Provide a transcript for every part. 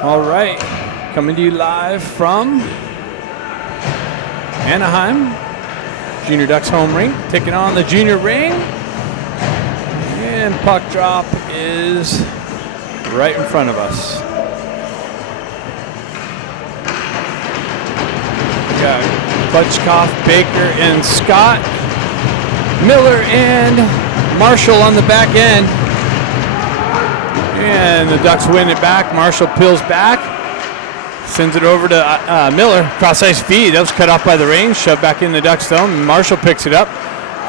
All right, coming to you live from Anaheim. Junior Ducks home rink, taking on the junior ring. And puck drop is right in front of us. We got Klutchkoff, Baker, and Scott. Miller and Marshall on the back end. And the Ducks win it back. Marshall peels back. Sends it over to Miller. Cross-ice feed. That was cut off by the range. Shoved back in the Ducks zone. Marshall picks it up.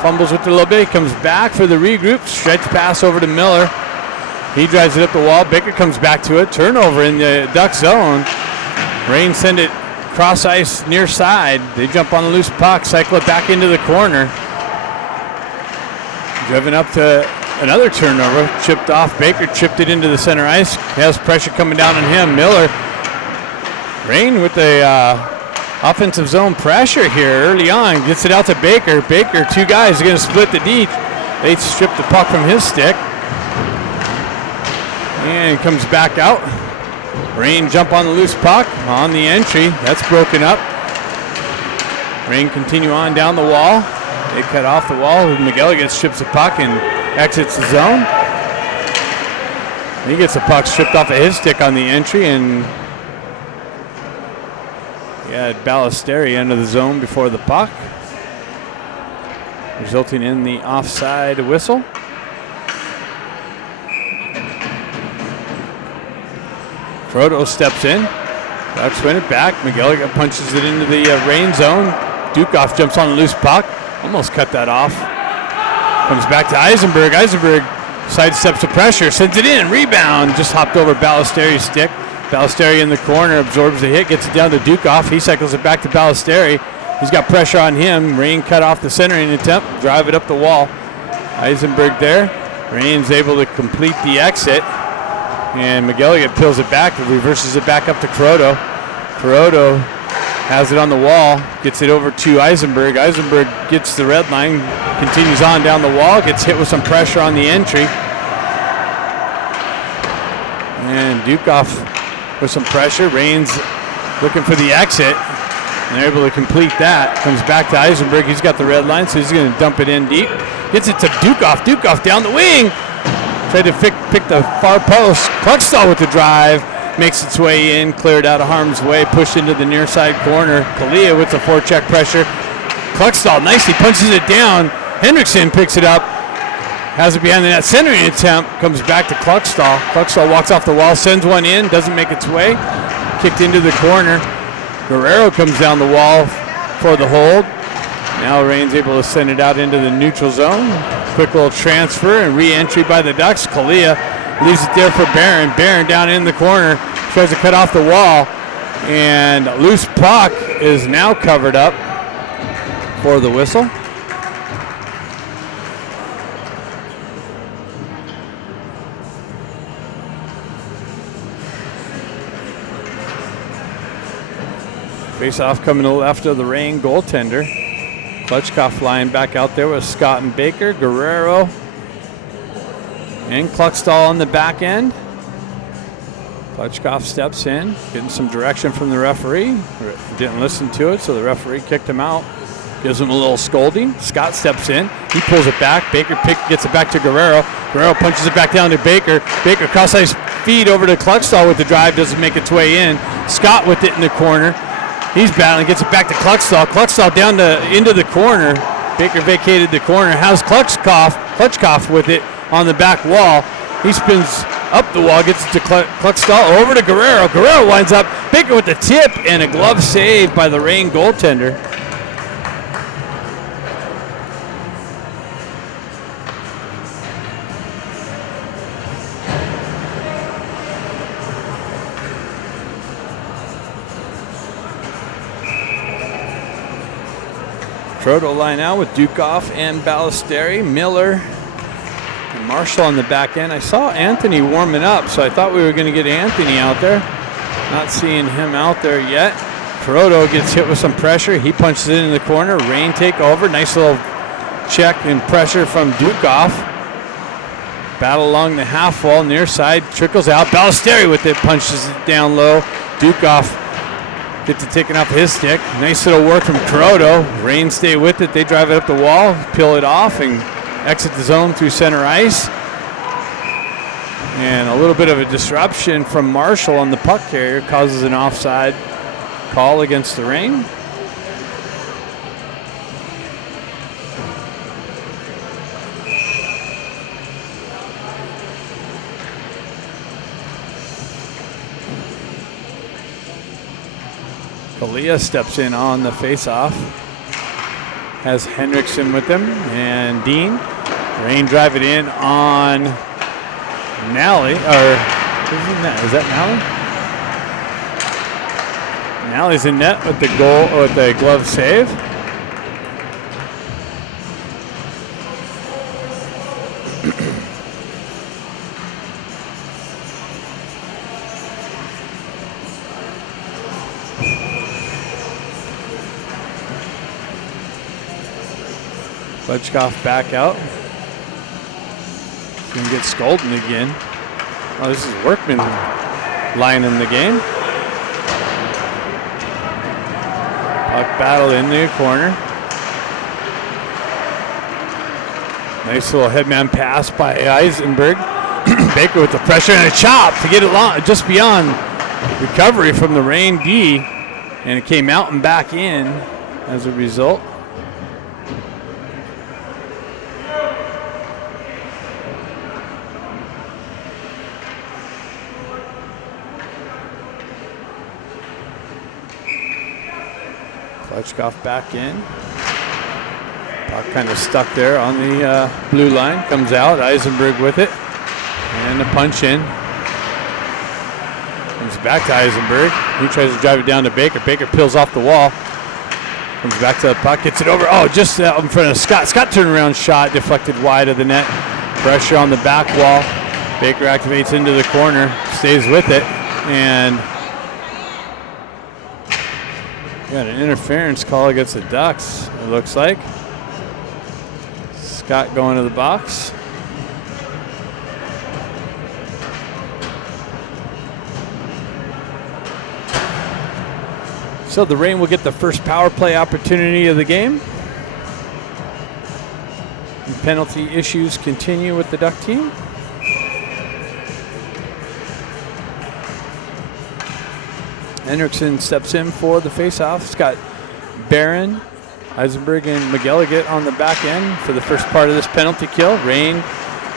Fumbles with it a little bit. He comes back for the regroup. Stretch pass over to Miller. He drives it up the wall. Baker comes back to it. Turnover in the Ducks zone. Rain send it cross-ice near side. They jump on the loose puck. Cycle it back into the corner. Driven up to another turnover, chipped off. Baker chipped it into the center ice. Has pressure coming down on him. Miller. Rain with the offensive zone pressure here early on. Gets it out to Baker. Baker, two guys are going to split the D. They strip the puck from his stick. And comes back out. Rain jump on the loose puck on the entry. That's broken up. Rain continue on down the wall. They cut off the wall. McGilligan strips the puck and exits the zone. He gets the puck stripped off of his stick on the entry, and he had Ballesteri into the zone before the puck, resulting in the offside whistle. Frodo steps in. Ducks win it back. McGilligan punches it into the Rain zone. Dukoff jumps on the loose puck. Almost cut that off. Comes back to Eisenberg. Eisenberg sidesteps the pressure, sends it in. Rebound. Just hopped over Ballesteri's stick. Ballesteri in the corner, absorbs the hit, gets it down to Dukoff. He cycles it back to Ballesteri. He's got pressure on him. Rain cut off the centering attempt, drive it up the wall. Eisenberg there. Rain's able to complete the exit. And McGilligan peels it back, reverses it back up to Kurodo. Kurodo has it on the wall, gets it over to Eisenberg. Eisenberg gets the red line, continues on down the wall, gets hit with some pressure on the entry. And Dukoff with some pressure. Rain's looking for the exit, and they're able to complete that. Comes back to Eisenberg. He's got the red line, so he's going to dump it in deep. Gets it to Dukoff. Dukoff down the wing. Tried to pick the far post. Klutchkoff with the drive. Makes its way in, cleared out of harm's way, pushed into the near side corner. Kalia with the forecheck pressure. Klutchkoff nicely punches it down. Hendrickson picks it up, has it behind the net. Centering attempt comes back to Klutchkoff. Klutchkoff walks off the wall, sends one in, doesn't make its way. Kicked into the corner. Guerrero comes down the wall for the hold. Now Rain's able to send it out into the neutral zone. Quick little transfer and re-entry by the Ducks. Kalia leaves it there for Barron. Barron down in the corner. Tries to cut off the wall. And loose puck is now covered up for the whistle. Face-off coming to the left of the Rain goaltender. Klutchkoff flying back out there with Scott and Baker. Guerrero and Klutchkoff on the back end. Klutchkoff steps in, getting some direction from the referee. Didn't listen to it, so the referee kicked him out. Gives him a little scolding. Scott steps in. He pulls it back. Baker gets it back to Guerrero. Guerrero punches it back down to Baker. Baker cross-ice feed over to Klutchkoff with the drive. Doesn't make its way in. Scott with it in the corner. He's battling. Gets it back to Klutchkoff. Klutchkoff down into the corner. Baker vacated the corner. Has Klutchkoff with it on the back wall. He spins up the wall, gets it to Klutchkoff, over to Guerrero. Guerrero winds up. Baker with the tip and a glove save by the Rain goaltender. Frodo line out with Dukoff and Ballesteri, Miller, and Marshall on the back end. I saw Anthony warming up, so I thought we were going to get Anthony out there. Not seeing him out there yet. Frodo gets hit with some pressure. He punches it in the corner. Rain take over. Nice little check and pressure from Dukoff. Battle along the half wall, near side, trickles out. Ballesteri with it, punches it down low. Dukoff gets it taken off his stick. Nice little work from Kuroto. Rain stay with it. They drive it up the wall, peel it off, and exit the zone through center ice. And a little bit of a disruption from Marshall on the puck carrier causes an offside call against the Reign. Kalia steps in on the face-off. Has Henriksen with him and Dean. Reign drive it in on Nally, or is that Nally? Nally's in net with the goal, with the glove save. Fletchkoff back out. He's going to get Skolden again. Oh, this is Workman line in the game. Puck battle in the corner. Nice little headman pass by Eisenberg. Baker with the pressure and a chop to get it long, just beyond recovery from the Reign D. And it came out and back in as a result. Fletchkoff back in. Puck kind of stuck there on the blue line. Comes out. Eisenberg with it. And a punch in. Comes back to Eisenberg. He tries to drive it down to Baker. Baker peels off the wall. Comes back to the puck. Gets it over. Oh, just out in front of Scott. Scott turned around shot. Deflected wide of the net. Pressure on the back wall. Baker activates into the corner. Stays with it. And got an interference call against the Ducks, it looks like. Scott going to the box. So the Reign will get the first power play opportunity of the game. And penalty issues continue with the Duck team. Henriksen steps in for the face-off. It's got Barron, Eisenberg, and McGilligan on the back end for the first part of this penalty kill. Reign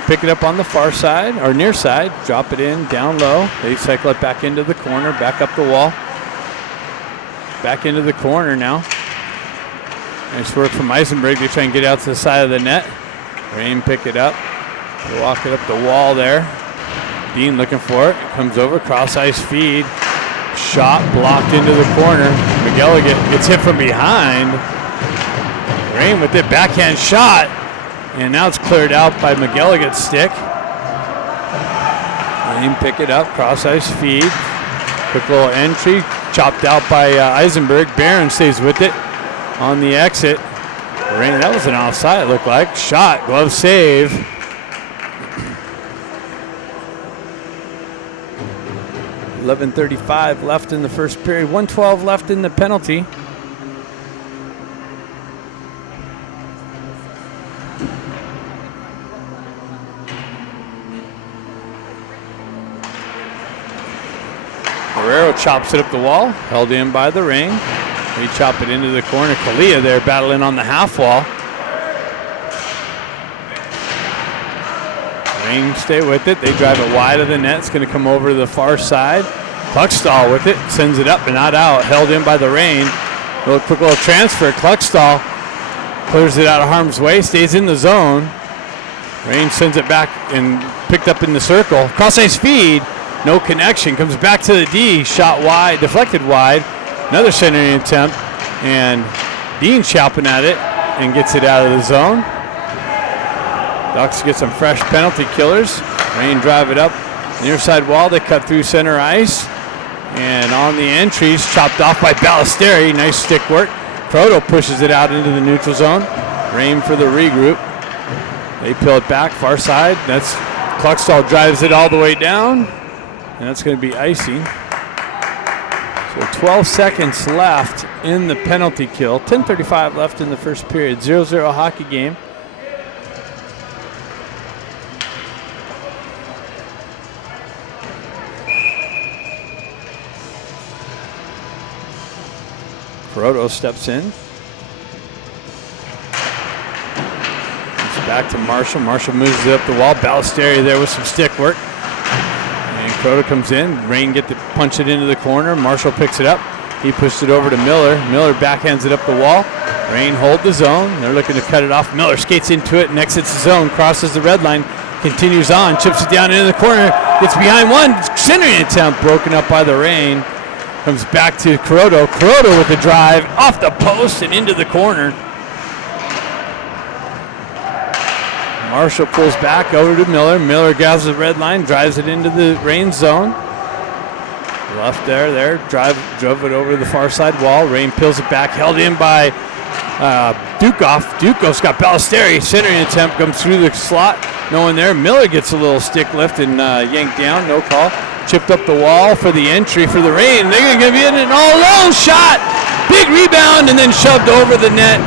pick it up on the far side, or near side, drop it in, down low. They cycle it back into the corner, back up the wall. Back into the corner now. Nice work from Eisenberg to try and get out to the side of the net. Reign pick it up. They walk it up the wall there. Dean looking for it. Comes over, cross ice feed. Shot blocked into the corner. McGilligan gets hit from behind. Reign with it, backhand shot. And now it's cleared out by McGilligan's stick. Reign pick it up, cross ice feed. Quick little entry, chopped out by Eisenberg. Barron stays with it on the exit. Reign, that was an offside, it looked like. Shot, glove save. .11:35 left in the first period. 1:12 left in the penalty. Guerrero chops it up the wall, held in by the Reign. They chop it into the corner. Kalia there battling on the half wall. Reign stay with it. They drive it wide of the net. It's going to come over to the far side. Kluckstall with it. Sends it up but not out. Held in by the Reign. Quick little transfer. Kluckstall clears it out of harm's way. Stays in the zone. Reign sends it back and picked up in the circle. Cross ice feed. No connection. Comes back to the D. Shot wide. Deflected wide. Another centering attempt. And Dean chopping at it and gets it out of the zone. Ducks get some fresh penalty killers. Reign drive it up near side wall. They cut through center ice. And on the entries, chopped off by Ballesteri. Nice stick work. Proto pushes it out into the neutral zone. Reign for the regroup. They peel it back far side. That's Cluckstall drives it all the way down, and that's going to be icing. So 12 seconds left in the penalty kill. 10:35 left in the first period. 0-0 hockey game. Proto steps in. It's back to Marshall. Marshall moves it up the wall. Ballesteri there with some stick work. And Proto comes in. Rain get to punch it into the corner. Marshall picks it up. He pushes it over to Miller. Miller backhands it up the wall. Rain hold the zone. They're looking to cut it off. Miller skates into it and exits the zone. Crosses the red line. Continues on. Chips it down into the corner. Gets behind one. Centering attempt broken up by the Rain. Comes back to Kuroto. Kuroto with the drive off the post and into the corner. Marshall pulls back over to Miller. Miller gathers the red line, drives it into the Rain zone. Left there, drove it over the far side wall. Rain peels it back, held in by Dukoff. Dukoff's got Ballesteri. Centering attempt comes through the slot. No one there. Miller gets a little stick lift and yanked down. No call. Chipped up the wall for the entry for the Rain. They're going to be in an all-alone shot. Big rebound and then shoved over the net.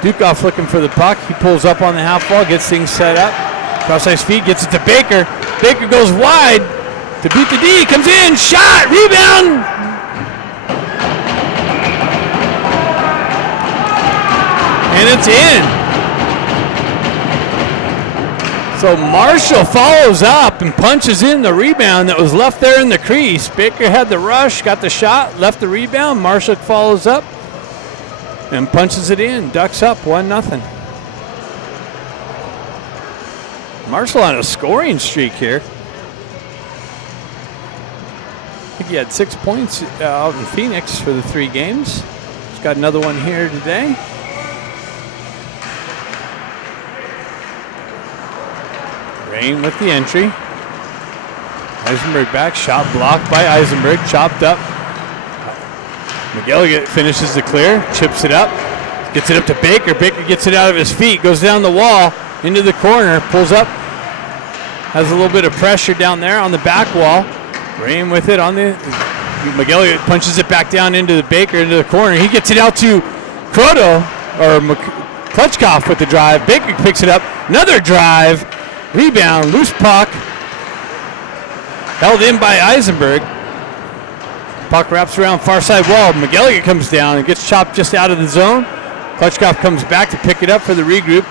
Dukoff looking for the puck. He pulls up on the half wall, gets things set up. Cross-ice feed, gets it to Baker. Baker goes wide to beat the D. Comes in, shot, rebound. And it's in. So Marshall follows up and punches in the rebound that was left there in the crease. Baker had the rush, got the shot, left the rebound. Marshall follows up and punches it in. Ducks up 1-0. Marshall on a scoring streak here. I think he had 6 points out in Phoenix for the 3 games. He's got another one here today. Rain with the entry. Eisenberg back, shot blocked by Eisenberg, chopped up. McGilligan finishes the clear, chips it up, gets it up to Baker. Baker gets it out of his feet, goes down the wall, into the corner, pulls up, has a little bit of pressure down there on the back wall. Rain with it on the, McGilligan punches it back down into the Baker, into the corner. He gets it out to Kroto, or Klutchkov with the drive. Baker picks it up, another drive. Rebound, loose puck, held in by Eisenberg. Puck wraps around far side wall. McGilligan comes down and gets chopped just out of the zone. Klutchkov comes back to pick it up for the regroup.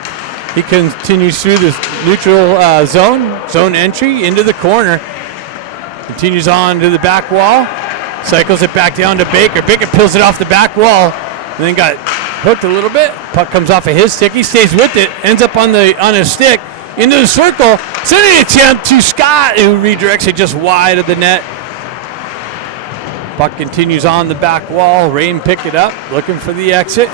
He continues through the neutral zone entry into the corner. Continues on to the back wall. Cycles it back down to Baker. Baker peels it off the back wall and then got hooked a little bit. Puck comes off of his stick. He stays with it, ends up on his stick. Into the circle, sending an attempt to Scott, who redirects it just wide of the net. Puck continues on the back wall. Rain picked it up, looking for the exit.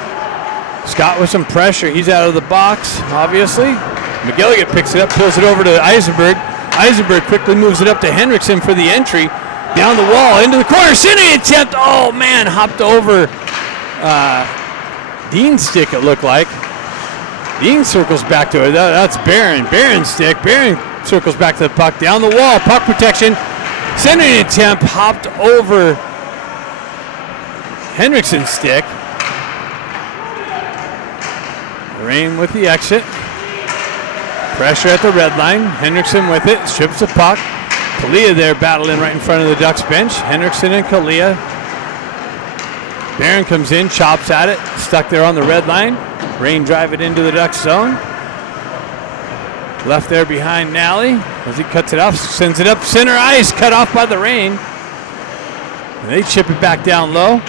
Scott with some pressure. He's out of the box, obviously. McGilligan picks it up, pulls it over to Eisenberg. Eisenberg quickly moves it up to Henriksen for the entry. Down the wall, into the corner, sending an attempt. Oh, man, hopped over Dean's stick, it looked like. Dean circles back to it. That's Barron. Barron's stick. Barron circles back to the puck. Down the wall. Puck protection. Centering attempt. Hopped over Henriksen's stick. Rain with the exit. Pressure at the red line. Henriksen with it. Strips the puck. Kalia there battling right in front of the Ducks bench. Henriksen and Kalia. Barron comes in. Chops at it. Stuck there on the red line. Rain drive it into the Ducks zone. Left there behind Nally as he cuts it off, sends it up center ice, cut off by the Rain. And they chip it back down low.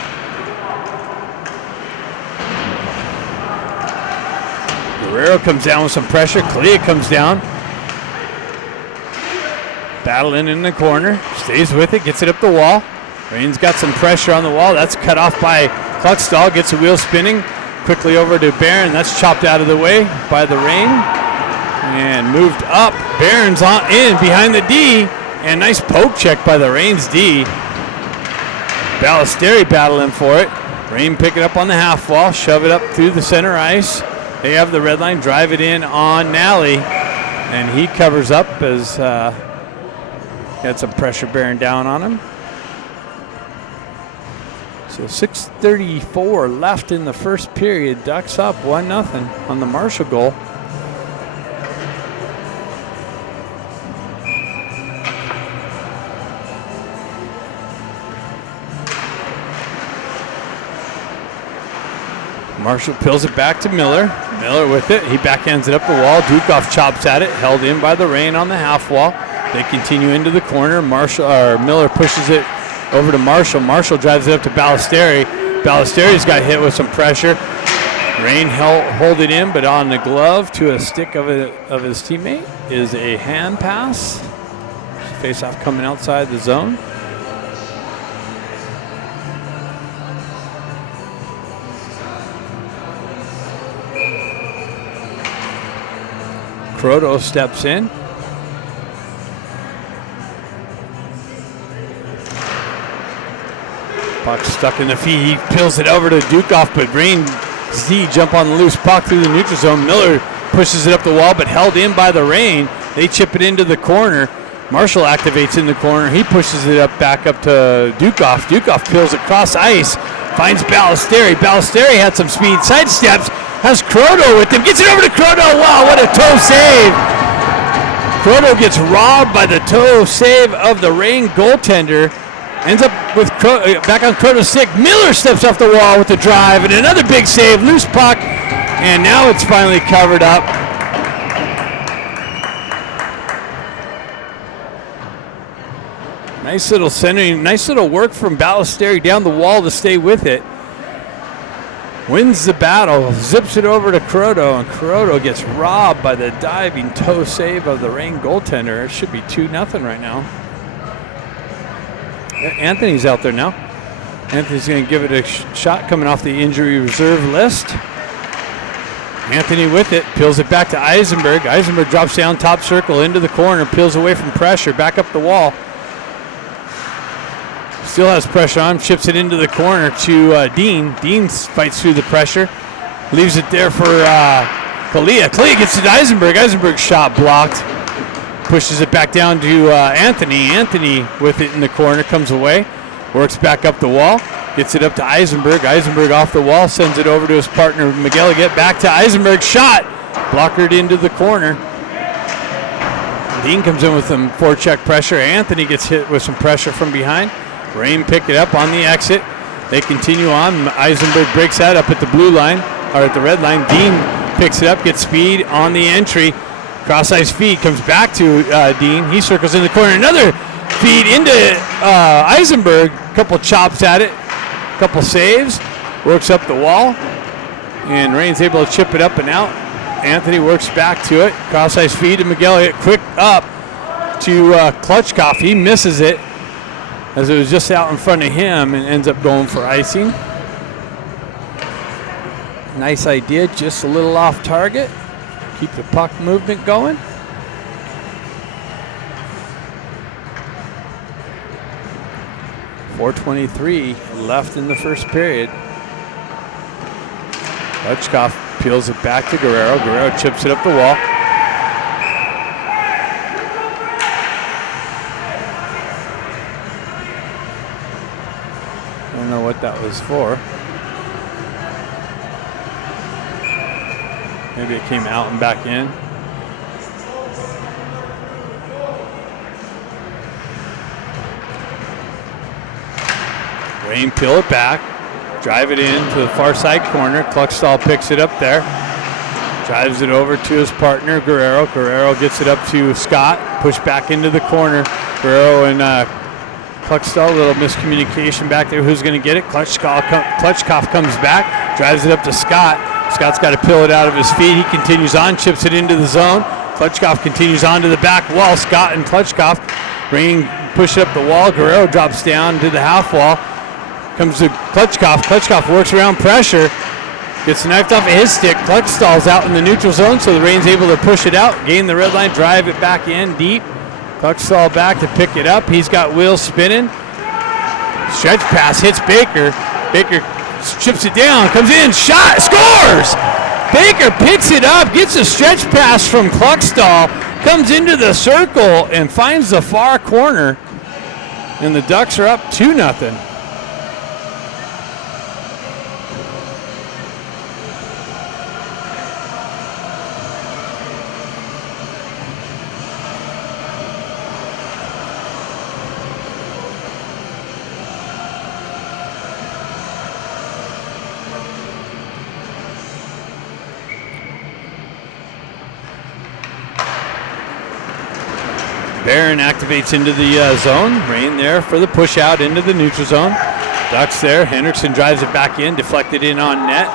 Guerrero comes down with some pressure. Kalia comes down. Battling in the corner, stays with it, gets it up the wall. Rain's got some pressure on the wall. That's cut off by Cluckstall, gets the wheel spinning. Quickly over to Barron. That's chopped out of the way by the Rain. And moved up. Barron's on in behind the D. And nice poke check by the Rain's D. Ballesteri battling for it. Rain pick it up on the half wall. Shove it up through the center ice. They have the red line, drive it in on Nally, and he covers up as got some pressure bearing down on him. So 6:34 left in the first period. Ducks up 1-0 on the Marshall goal. Marshall pills it back to Miller. Miller with it. He backhands it up the wall. Dukoff chops at it. Held in by the rain on the half wall. They continue into the corner. Miller pushes it over to Marshall. Marshall drives it up to Ballesteri. Ballesteri's got hit with some pressure. Rain hold it in, but on the glove to a stick of his teammate is a hand pass. Face-off coming outside the zone. Croto steps in. Puck stuck in the feet. He peels it over to Dukoff, but Rain Z jump on the loose puck through the neutral zone. Miller pushes it up the wall, but held in by the rain. They chip it into the corner. Marshall activates in the corner. He pushes it back up to Dukoff. Dukoff peels across ice, finds Ballesteri. Ballesteri had some speed, sidesteps, has Croto with him, gets it over to Croto. Wow, what a toe save. Croto gets robbed by the toe save of the Rain goaltender. Ends up with back on Croto's stick. Miller steps off the wall with the drive, and another big save, loose puck, and now it's finally covered up. Nice little centering, nice little work from Ballesteri down the wall to stay with it. Wins the battle, zips it over to Croto, and Croto gets robbed by the diving toe save of the Rain goaltender. It should be 2-0 right now. Anthony's out there now. Anthony's going to give it a shot coming off the injury reserve list. Anthony with it, peels it back to Eisenberg. Eisenberg drops down top circle into the corner, peels away from pressure, back up the wall. Still has pressure on, chips it into the corner to Dean. Dean fights through the pressure, leaves it there for Kalia. Kalia gets it to Eisenberg. Eisenberg's shot blocked. Pushes it back down to Anthony. Anthony with it in the corner, comes away, works back up the wall, gets it up to Eisenberg. Eisenberg off the wall, sends it over to his partner McGilligan. Back to Eisenberg, shot, blockered into the corner. Dean comes in with some forecheck pressure. Anthony gets hit with some pressure from behind. Rain pick it up on the exit. They continue on. Eisenberg breaks out up at the blue line, or at the red line. Dean picks it up, gets speed on the entry. Cross ice feed comes back to Dean. He circles in the corner. Another feed into Eisenberg. A couple chops at it. A couple saves. Works up the wall. And Rain's able to chip it up and out. Anthony works back to it. Cross ice feed to Miguel. Quick up to Klutchkov. He misses it as it was just out in front of him and ends up going for icing. Nice idea, just a little off target. Keep the puck movement going. .423 left in the first period. Klutchkov peels it back to Guerrero. Guerrero chips it up the wall. I don't know what that was for. Maybe it came out and back in. Rain peel it back. Drive it in to the far side corner. Kluckstall picks it up there. Drives it over to his partner, Guerrero. Guerrero gets it up to Scott. Push back into the corner. Guerrero and Kluckstall, a little miscommunication back there. Who's going to get it? Klutchkov comes back. Drives it up to Scott. Scott's got to peel it out of his feet. He continues on, chips it into the zone. Klutchkov continues on to the back wall. Scott and Klutchkov. Rain push up the wall. Guerrero drops down to the half wall. Comes to Klutchkov. Klutchkov works around pressure. Gets knifed off of his stick. Klutchstall's out in the neutral zone, so the Rain's able to push it out, gain the red line, drive it back in deep. Klutchstall back to pick it up. He's got wheels spinning. Stretch pass hits Baker. Baker chips it down, comes in, shot, scores! Baker picks it up, gets a stretch pass from Kluckstall, comes into the circle and finds the far corner. And the Ducks are up 2-0. Barron activates into the zone. Rain there for the push out into the neutral zone. Ducks there. Hendrickson drives it back in, deflected in on net.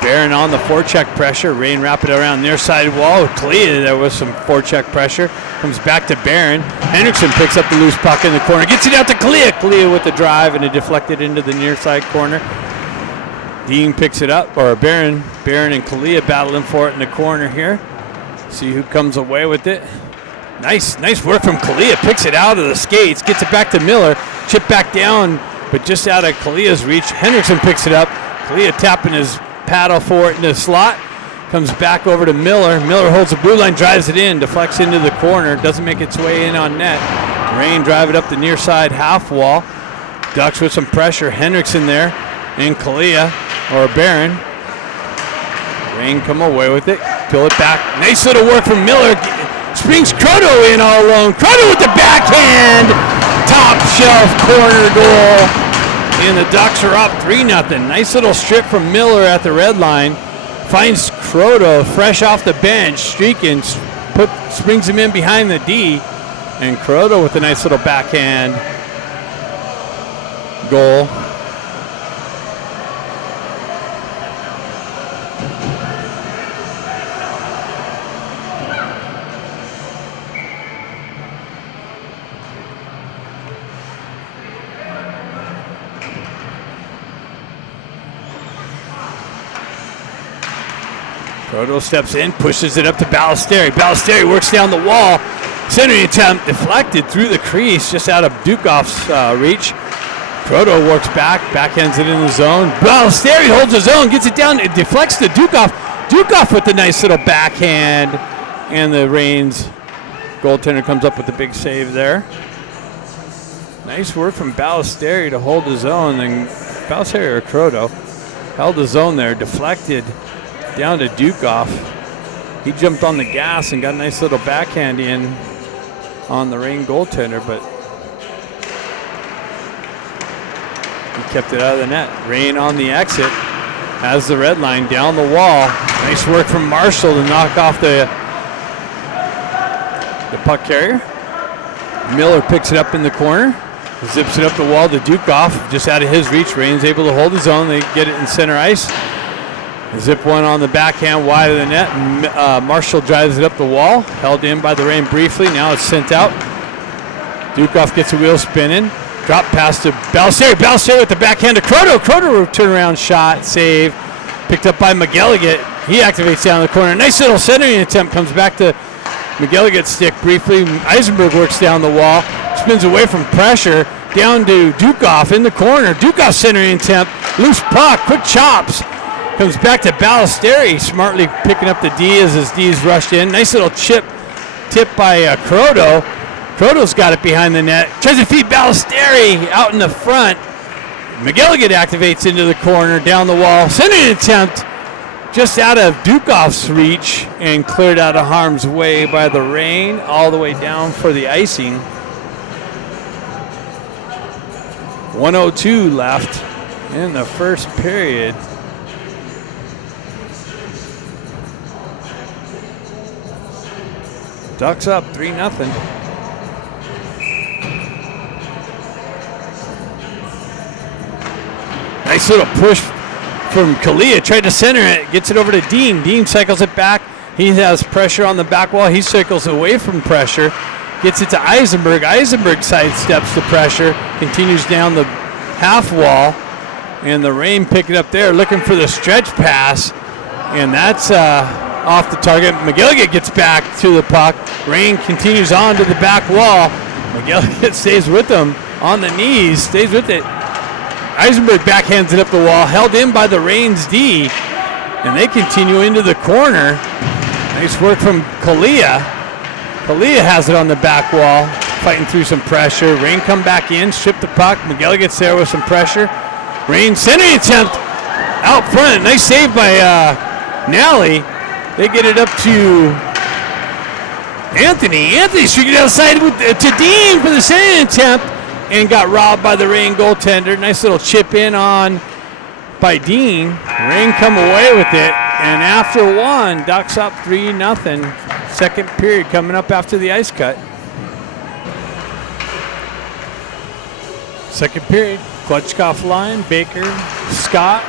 Barron on the forecheck pressure. Rain wrap it around near side wall. Kalia there was some forecheck pressure. Comes back to Barron. Hendrickson picks up the loose puck in the corner. Gets it out to Kalia. Kalia with the drive and it deflected into the near side corner. Dean picks it up, or Barron and Kalia battling for it in the corner here. See who comes away with it. Nice work from Kalia. Picks it out of the skates, gets it back to Miller. Chip back down, but just out of Kalia's reach. Hendrickson picks it up. Kalia tapping his paddle for it in the slot. Comes back over to Miller. Miller holds the blue line, drives it in, deflects into the corner. Doesn't make its way in on net. Rain drive it up the near side half wall. Ducks with some pressure. Hendrickson there, and Kalia, or Barron. Rain come away with it. Peel it back. Nice little work from Miller. Springs Croto in all alone. Croto with the backhand. Top shelf corner goal. And the Ducks are up 3-0. Nice little strip from Miller at the red line. Finds Croto fresh off the bench. Streaking. Springs him in behind the D. And Croto with a nice little backhand goal. Croto steps in, pushes it up to Ballesteri. Ballesteri works down the wall. Centering attempt deflected through the crease, just out of Dukoff's reach. Croto works back, backhands it in the zone. Ballesteri holds his own, gets it down, it deflects to Dukoff. Dukoff with the nice little backhand. And the Reigns goaltender comes up with the big save there. Nice work from Ballesteri to hold his own. And Ballesteri or Croto held his own there, deflected down to Dukoff. He jumped on the gas and got a nice little backhand in on the Reign goaltender, but he kept it out of the net. Reign on the exit, has the red line down the wall. Nice work from Marshall to knock off the puck carrier. Miller picks it up in the corner, zips it up the wall to Dukoff, just out of his reach. Reign's able to hold his own. They get it in center ice. Zip one on the backhand wide of the net. Marshall drives it up the wall. Held in by the Reign briefly. Now it's sent out. Dukoff gets a wheel spinning. Drop pass to Ballesteri. Ballesteri with the backhand to Croto. Croto turnaround shot. Save. Picked up by McGilligan. He activates down the corner. Nice little centering attempt. Comes back to McGilligan's stick briefly. Eisenberg works down the wall. Spins away from pressure. Down to Dukoff in the corner. Dukoff centering attempt. Loose puck. Quick chops. Comes back to Ballesteri, smartly picking up the D as his D's rushed in. Nice little tip by Croto. Croto's got it behind the net. Tries to feed Ballesteri out in the front. McGilligan activates into the corner, down the wall. Sending an attempt just out of Dukoff's reach and cleared out of harm's way by the Reign, all the way down for the icing. 1:02 left in the first period. Ducks up 3-0. Nice little push from Kalia. Tried to center it. Gets it over to Dean. Dean cycles it back. He has pressure on the back wall. He cycles away from pressure. Gets it to Eisenberg. Eisenberg sidesteps the pressure. Continues down the half wall. And the Reign pick it up there, looking for the stretch pass. And that's off the target. McGilligan gets back to the puck. Reign continues on to the back wall. McGilligan stays with him on the knees, stays with it. Eisenberg backhands it up the wall, held in by the Reign's D. And they continue into the corner. Nice work from CAHA. CAHA has it on the back wall, fighting through some pressure. Rain come back in, strip the puck. Miguel gets there with some pressure. Rain centering attempt out front. Nice save by Nally. They get it up to Anthony. Anthony streaking outside to Dean for the centering attempt and got robbed by the Rain goaltender. Nice little chip in on by Dean. Rain come away with it, and after one, Ducks up 3-0. Second period coming up after the ice cut. Second period, Klutchkov line, Baker, Scott,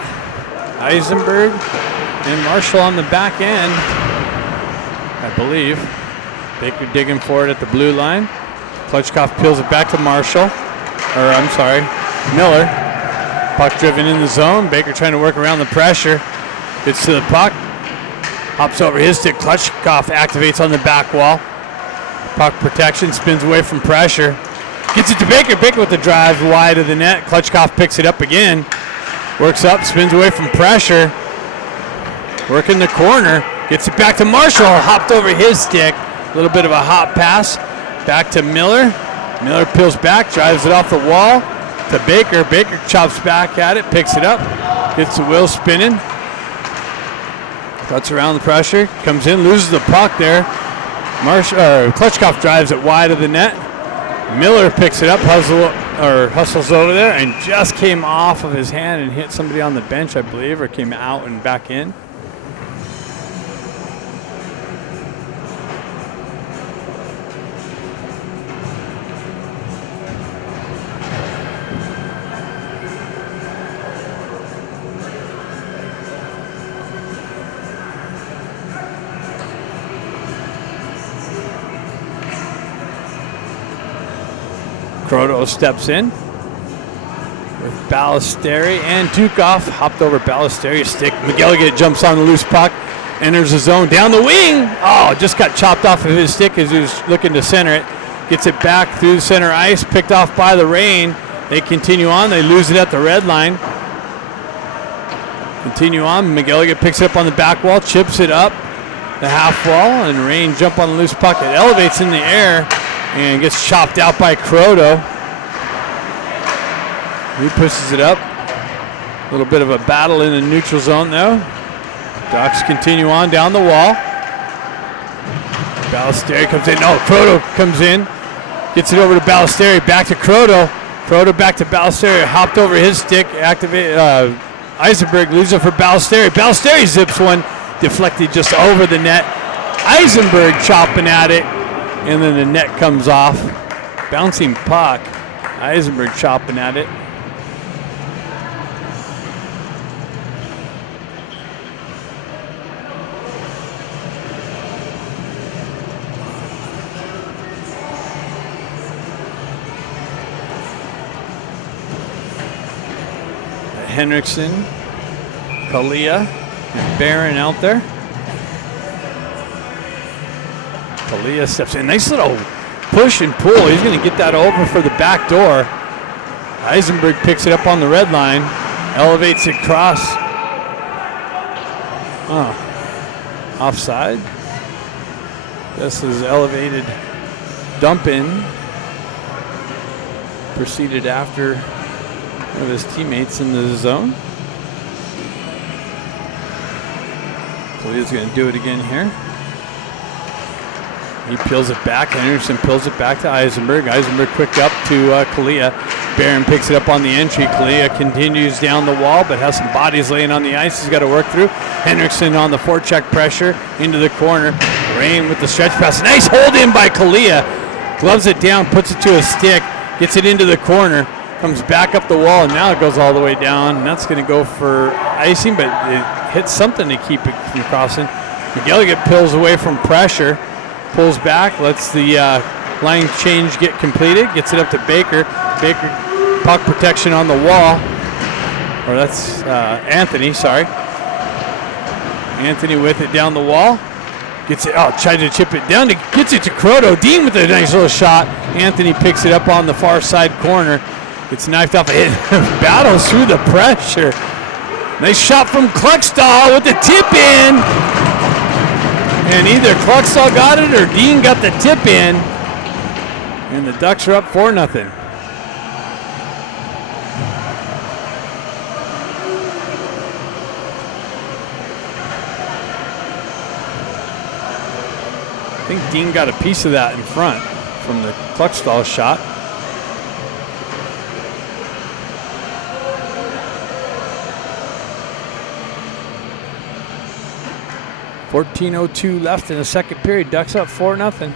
Eisenberg, and Marshall on the back end, I believe. Baker digging for it at the blue line. Klutchkov peels it back to Marshall, Miller. Puck driven in the zone. Baker trying to work around the pressure. Gets to the puck. Hops over his stick. Klutchkov activates on the back wall. Puck protection. Spins away from pressure. Gets it to Baker. Baker with the drive wide of the net. Klutchkov picks it up again. Works up. Spins away from pressure. Working the corner. Gets it back to Marshall. Hopped over his stick. A little bit of a hop pass. Back to Miller. Miller peels back. Drives it off the wall. To Baker. Baker chops back at it, picks it up, gets the wheel spinning, cuts around the pressure, comes in, loses the puck there. Klutchkov drives it wide of the net. Miller picks it up, hustles over there, and just came off of his hand and hit somebody on the bench, I believe, or came out and back in. Croto steps in with Ballesteri and Dukov. Hopped over Ballesteri's stick. McGilligan jumps on the loose puck, enters the zone down the wing. Oh, just got chopped off of his stick as he was looking to center it. Gets it back through the center ice, picked off by the Rain. They continue on. They lose it at the red line. Continue on. McGilligan picks it up on the back wall, chips it up the half wall, and Rain jump on the loose puck. It elevates in the air and gets chopped out by Croto. He pushes it up. A little bit of a battle in the neutral zone though. Ducks continue on down the wall. Ballesteri comes in. No, Croto comes in. Gets it over to Ballesteri. Back to Croto. Croto back to Ballesteri. Hopped over his stick. Eisenberg leaves it for Ballesteri. Ballesteri zips one. Deflected just over the net. Eisenberg chopping at it. And then the net comes off. Bouncing puck. Eisenberg chopping at it. Henriksen, CAHA, and Barron out there. CAHA steps in. Nice little push and pull. He's going to get that over for the back door. Eisenberg picks it up on the red line. Elevates it across. Offside. This is elevated dump in. Proceeded after one of his teammates in the zone. CAHA's going to do it again here. He peels it back. Anderson peels it back to Eisenberg. Eisenberg quick up to CAHA. Barron picks it up on the entry. CAHA continues down the wall, but has some bodies laying on the ice he's got to work through. Henriksen on the forecheck pressure into the corner. Rain with the stretch pass. Nice hold in by CAHA. Gloves it down, puts it to his stick, gets it into the corner, comes back up the wall, and now it goes all the way down. And that's going to go for icing, but it hits something to keep it from crossing. McGilligan peels away from pressure. Pulls back, lets the line change get completed, gets it up to Baker. Baker, puck protection on the wall. Or that's Anthony, sorry. Anthony with it down the wall. Gets it, tried to chip it down, gets it to Croto. Dean with a nice little shot. Anthony picks it up on the far side corner. It's knifed off a hit. Battles through the pressure. Nice shot from Kluckstall with the tip in. And either Kluckstall got it or Dean got the tip in. And the Ducks are up 4-0. I think Dean got a piece of that in front from the Kluckstall shot. .14:02 left in the second period. Ducks up 4-0.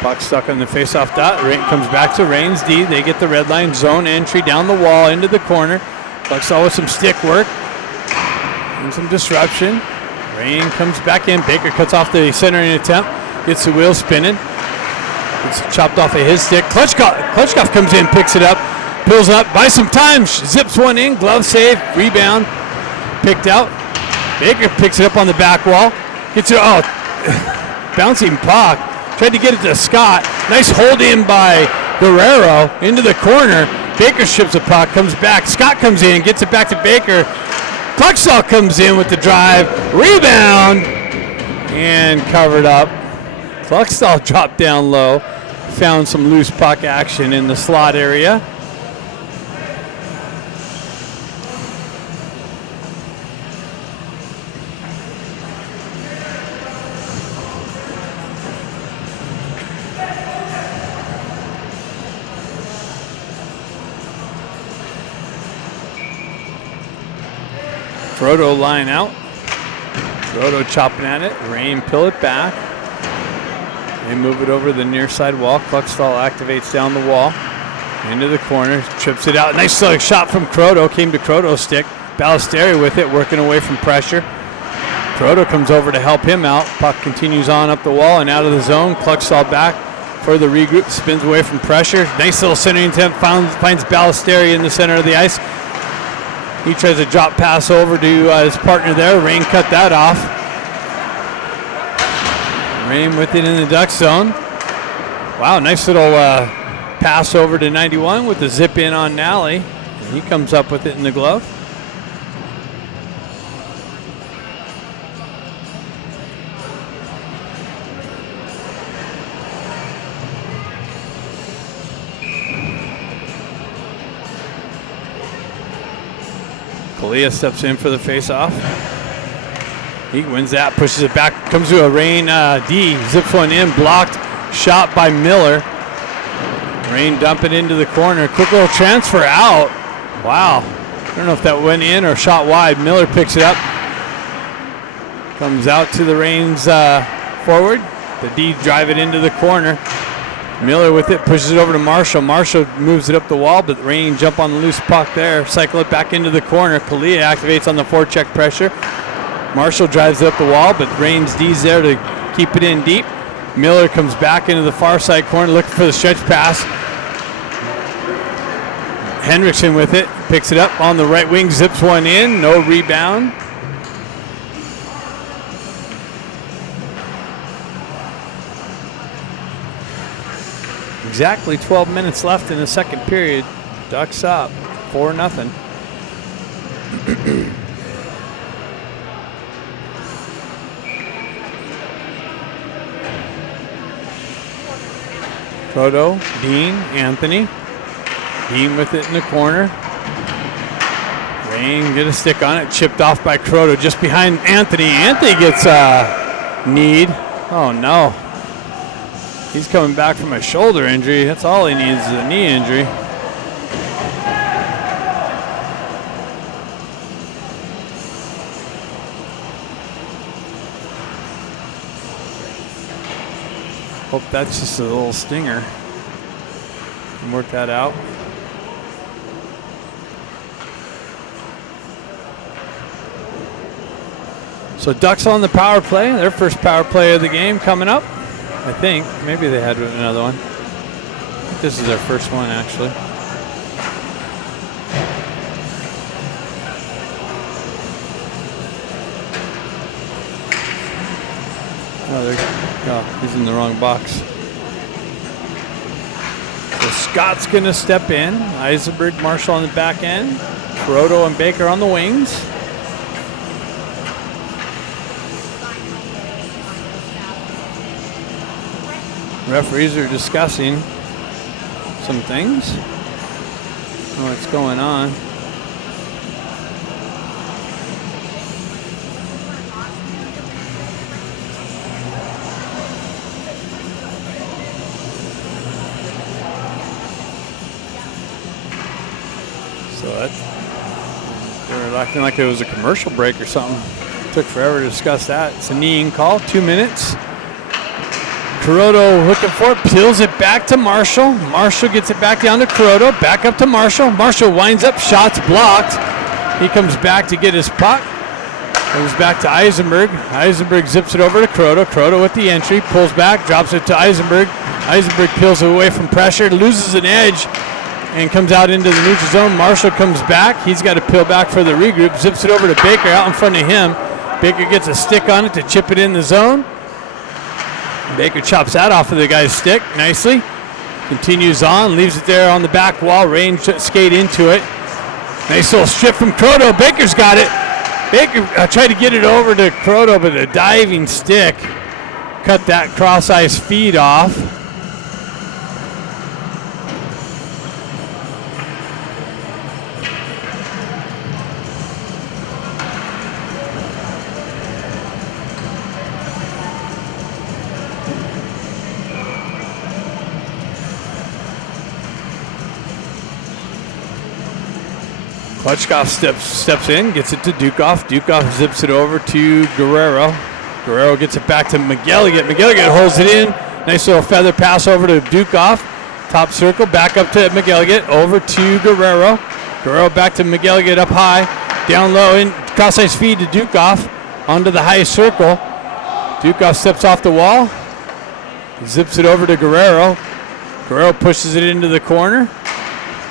Puck stuck on the faceoff dot. Rain comes back to Rains D. They get the red line zone entry down the wall into the corner. Kluckstall with some stick work and some disruption. Rain comes back in. Baker cuts off the centering attempt. Gets the wheel spinning. It's chopped off of his stick. Klutchkov comes in, picks it up, pulls up, buys some time, zips one in, glove save, rebound, picked out. Baker picks it up on the back wall. Gets it, bouncing puck. Tried to get it to Scott. Nice hold in by Guerrero into the corner. Baker ships the puck, comes back. Scott comes in, gets it back to Baker. Kluckstall comes in with the drive, rebound, and covered up. Kluckstall dropped down low, found some loose puck action in the slot area. Frodo line out. Frodo chopping at it. Rain pill it back. They move it over the near side wall. Kluckstall activates down the wall. Into the corner. Trips it out. Nice shot from Croto. Came to Croto's stick. Ballesteri with it, working away from pressure. Croto comes over to help him out. Puck continues on up the wall and out of the zone. Kluckstall back for the regroup. Spins away from pressure. Nice little centering attempt. Finds Ballesteri in the center of the ice. He tries to drop pass over to his partner there. Rain cut that off. Rain with it in the Duck zone. Wow, nice little pass over to 91 with the zip in on Nally. And he comes up with it in the glove. Kalia steps in for the face-off. He wins that, pushes it back, comes to a Rain D, zips one in, blocked, shot by Miller. Rain dump it into the corner, quick little transfer out. Wow, I don't know if that went in or shot wide. Miller picks it up, comes out to the Rain's forward. The D drive it into the corner. Miller with it, pushes it over to Marshall. Marshall moves it up the wall, but Rain jump on the loose puck there. Cycle it back into the corner. Kalia activates on the forecheck pressure. Marshall drives it up the wall, but Rain's D's there to keep it in deep. Miller comes back into the far side corner looking for the stretch pass. Hendrickson with it, picks it up on the right wing, zips one in, no rebound. Exactly 12 minutes left in the second period. Ducks up 4-0. Proto, Dean, Anthony. Dean with it in the corner. Rain get a stick on it, chipped off by Croto just behind Anthony. Anthony gets a need. Oh no. He's coming back from a shoulder injury. That's all he needs is a knee injury. Hope that's just a little stinger. Can work that out. So Ducks on the power play. Their first power play of the game coming up. I think. Maybe they had another one. I think this is their first one, actually. Oh, he's in the wrong box. Scott's going to step in. Eisenberg, Marshall on the back end. Kuroda and Baker on the wings. Referees are discussing some things. What's going on? They're acting like it was a commercial break or something. Took forever to discuss that. It's a kneeing call, 2 minutes. Kuroda looking for it, peels it back to Marshall. Marshall gets it back down to Kuroda, back up to Marshall. Marshall winds up, shots blocked. He comes back to get his puck. Goes back to Eisenberg. Eisenberg zips it over to Kuroda. Kuroda with the entry, pulls back, drops it to Eisenberg. Eisenberg peels it away from pressure, loses an edge, and comes out into the neutral zone. Marshall comes back. He's got to peel back for the regroup. Zips it over to Baker out in front of him. Baker gets a stick on it to chip it in the zone. Baker chops that off of the guy's stick nicely. Continues on, leaves it there on the back wall. Range skate into it. Nice little strip from Kuroda. Baker's got it. Baker tried to get it over to Kuroda, but a diving stick cut that cross-ice feed off. Klutchkov steps in, gets it to Dukoff. Dukoff zips it over to Guerrero. Guerrero gets it back to McGilligan. McGilligan holds it in. Nice little feather pass over to Dukoff. Top circle, back up to McGilligan. Over to Guerrero. Guerrero back to McGilligan up high. Down low, in cross-ice feed to Dukoff. Onto the high circle. Dukoff steps off the wall. Zips it over to Guerrero. Guerrero pushes it into the corner.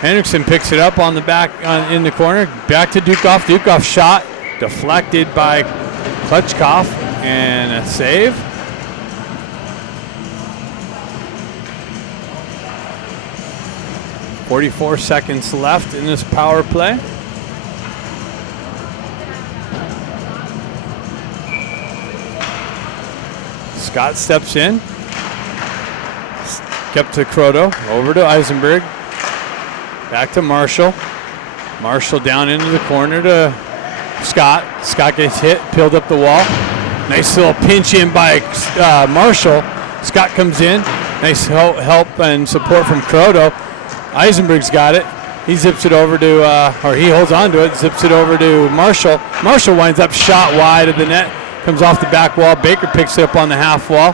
Henriksen picks it up on the back in the corner. Back to Dukoff. Dukoff shot deflected by Klutchkov and a save. .44 seconds left in this power play. Scott steps in. Kept to Kuroda. Over to Eisenberg. Back to Marshall. Marshall down into the corner to Scott. Scott gets hit, peeled up the wall. Nice little pinch in by Marshall. Scott comes in. Nice help and support from Kuroda. Eisenberg's got it. He zips it over to, or he holds on to it, zips it over to Marshall. Marshall winds up shot wide of the net. Comes off the back wall. Baker picks it up on the half wall.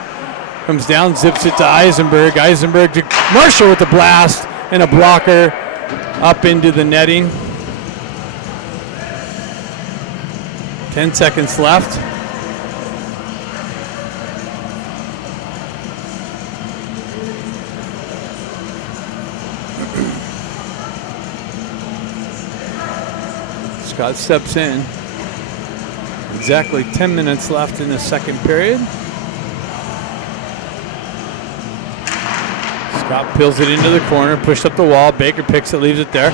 Comes down, zips it to Eisenberg. Eisenberg to Marshall with the blast and a blocker. Up into the netting. 10 seconds left. Scott steps in. Exactly 10 minutes left in the second period. Scott peels it into the corner, pushed up the wall. Baker picks it, leaves it there.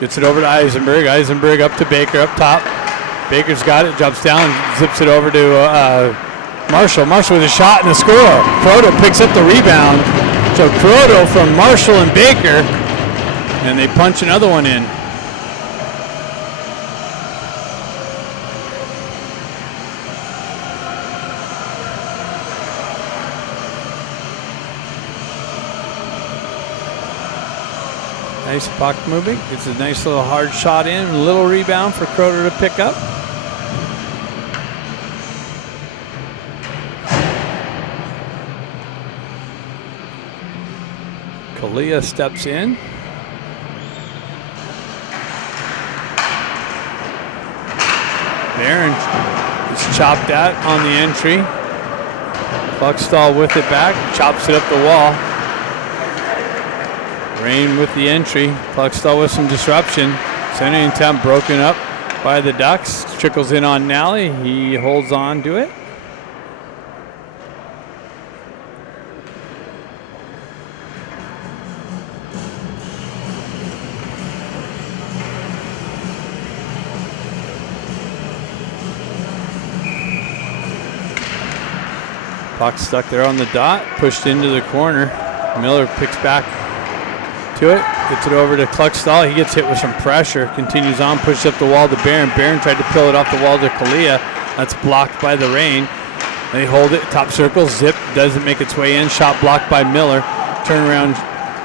Gets it over to Eisenberg. Eisenberg up to Baker up top. Baker's got it, jumps down, zips it over to Marshall. Marshall with a shot and a score. Kuroda picks up the rebound. So Kuroda from Marshall and Baker, and they punch another one in. Nice puck moving. It's a nice little hard shot in. A little rebound for Kuroda to pick up. Kalia steps in. Barron is chopped out on the entry. Buckstall with it back. Chops it up the wall. Rain with the entry. Puckstall with some disruption. Centering attempt broken up by the Ducks. Trickles in on Nally. He holds on to it. Puck stuck there on the dot, pushed into the corner. Miller picks back to it, gets it over to Kluckstall. He gets hit with some pressure, continues on, pushes up the wall to Barron. Barron tried to peel it off the wall to Kalia. That's blocked by the Reign. They hold it, top circle, zip, doesn't make its way in. Shot blocked by Miller. Turnaround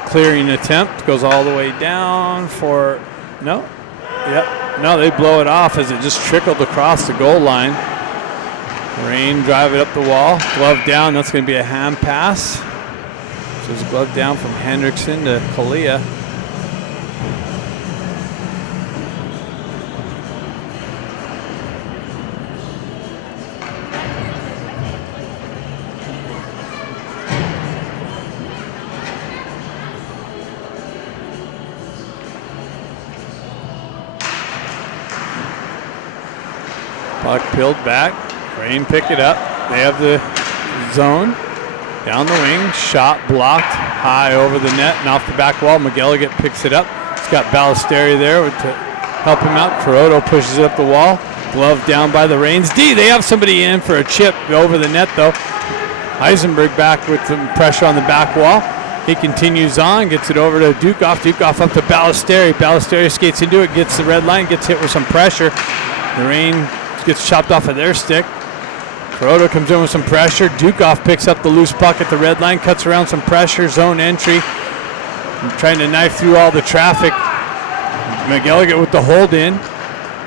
clearing attempt, goes all the way down for, no? Yep, no, they blow it off as it just trickled across the goal line. Reign drive it up the wall, glove down, that's going to be a hand pass. So it's glove down from Hendrickson to Kalia. Puck peeled back. Reign pick it up. They have the zone. Down the wing. Shot blocked. High over the net and off the back wall. McGilligan picks it up. He's got Ballesteri there to help him out. Corotto pushes it up the wall. Glove down by the Reigns. They have somebody in for a chip over the net though. Eisenberg back with some pressure on the back wall. He continues on, gets it over to Dukoff. Dukoff up to Ballesteri. Ballesteri skates into it, gets the red line, gets hit with some pressure. The Reign gets chopped off of their stick. Corotto comes in with some pressure. Dukoff picks up the loose puck at the red line, cuts around some pressure, zone entry. Trying to knife through all the traffic. McGilligan with the hold in.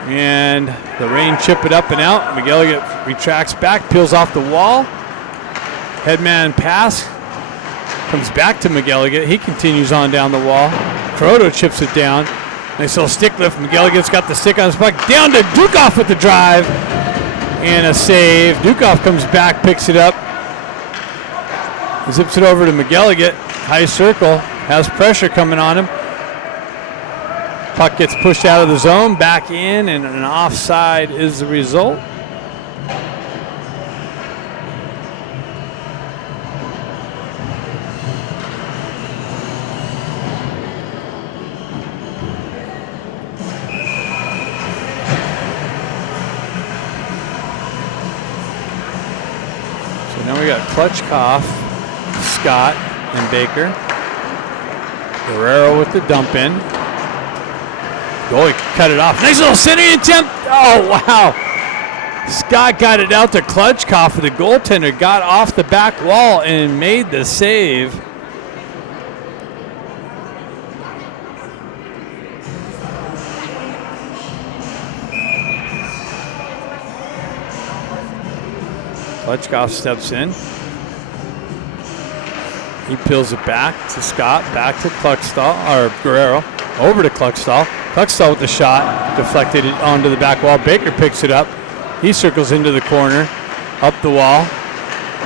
And the Reign chip it up and out. McGilligan retracts back, peels off the wall. Headman pass. Comes back to McGilligan. He continues on down the wall. Corotto chips it down. Nice little stick lift. McGilligan's got the stick on his puck. Down to Dukoff with the drive. And a save. Dukoff comes back, picks it up. Zips it over to McGilligan. High circle. Has pressure coming on him. Puck gets pushed out of the zone. Back in. And an offside is the result. Now we got Klutchkov, Scott, and Baker. Guerrero with the dump in. Goalie cut it off. Nice little centering attempt. Oh, wow. Scott got it out to Klutchkov. The goaltender got off the back wall and made the save. Klutchkov steps in. He peels it back to Scott, back to Kluckstall, or Guerrero, over to Kluckstall. Kluckstall with the shot, deflected it onto the back wall. Baker picks it up. He circles into the corner, up the wall,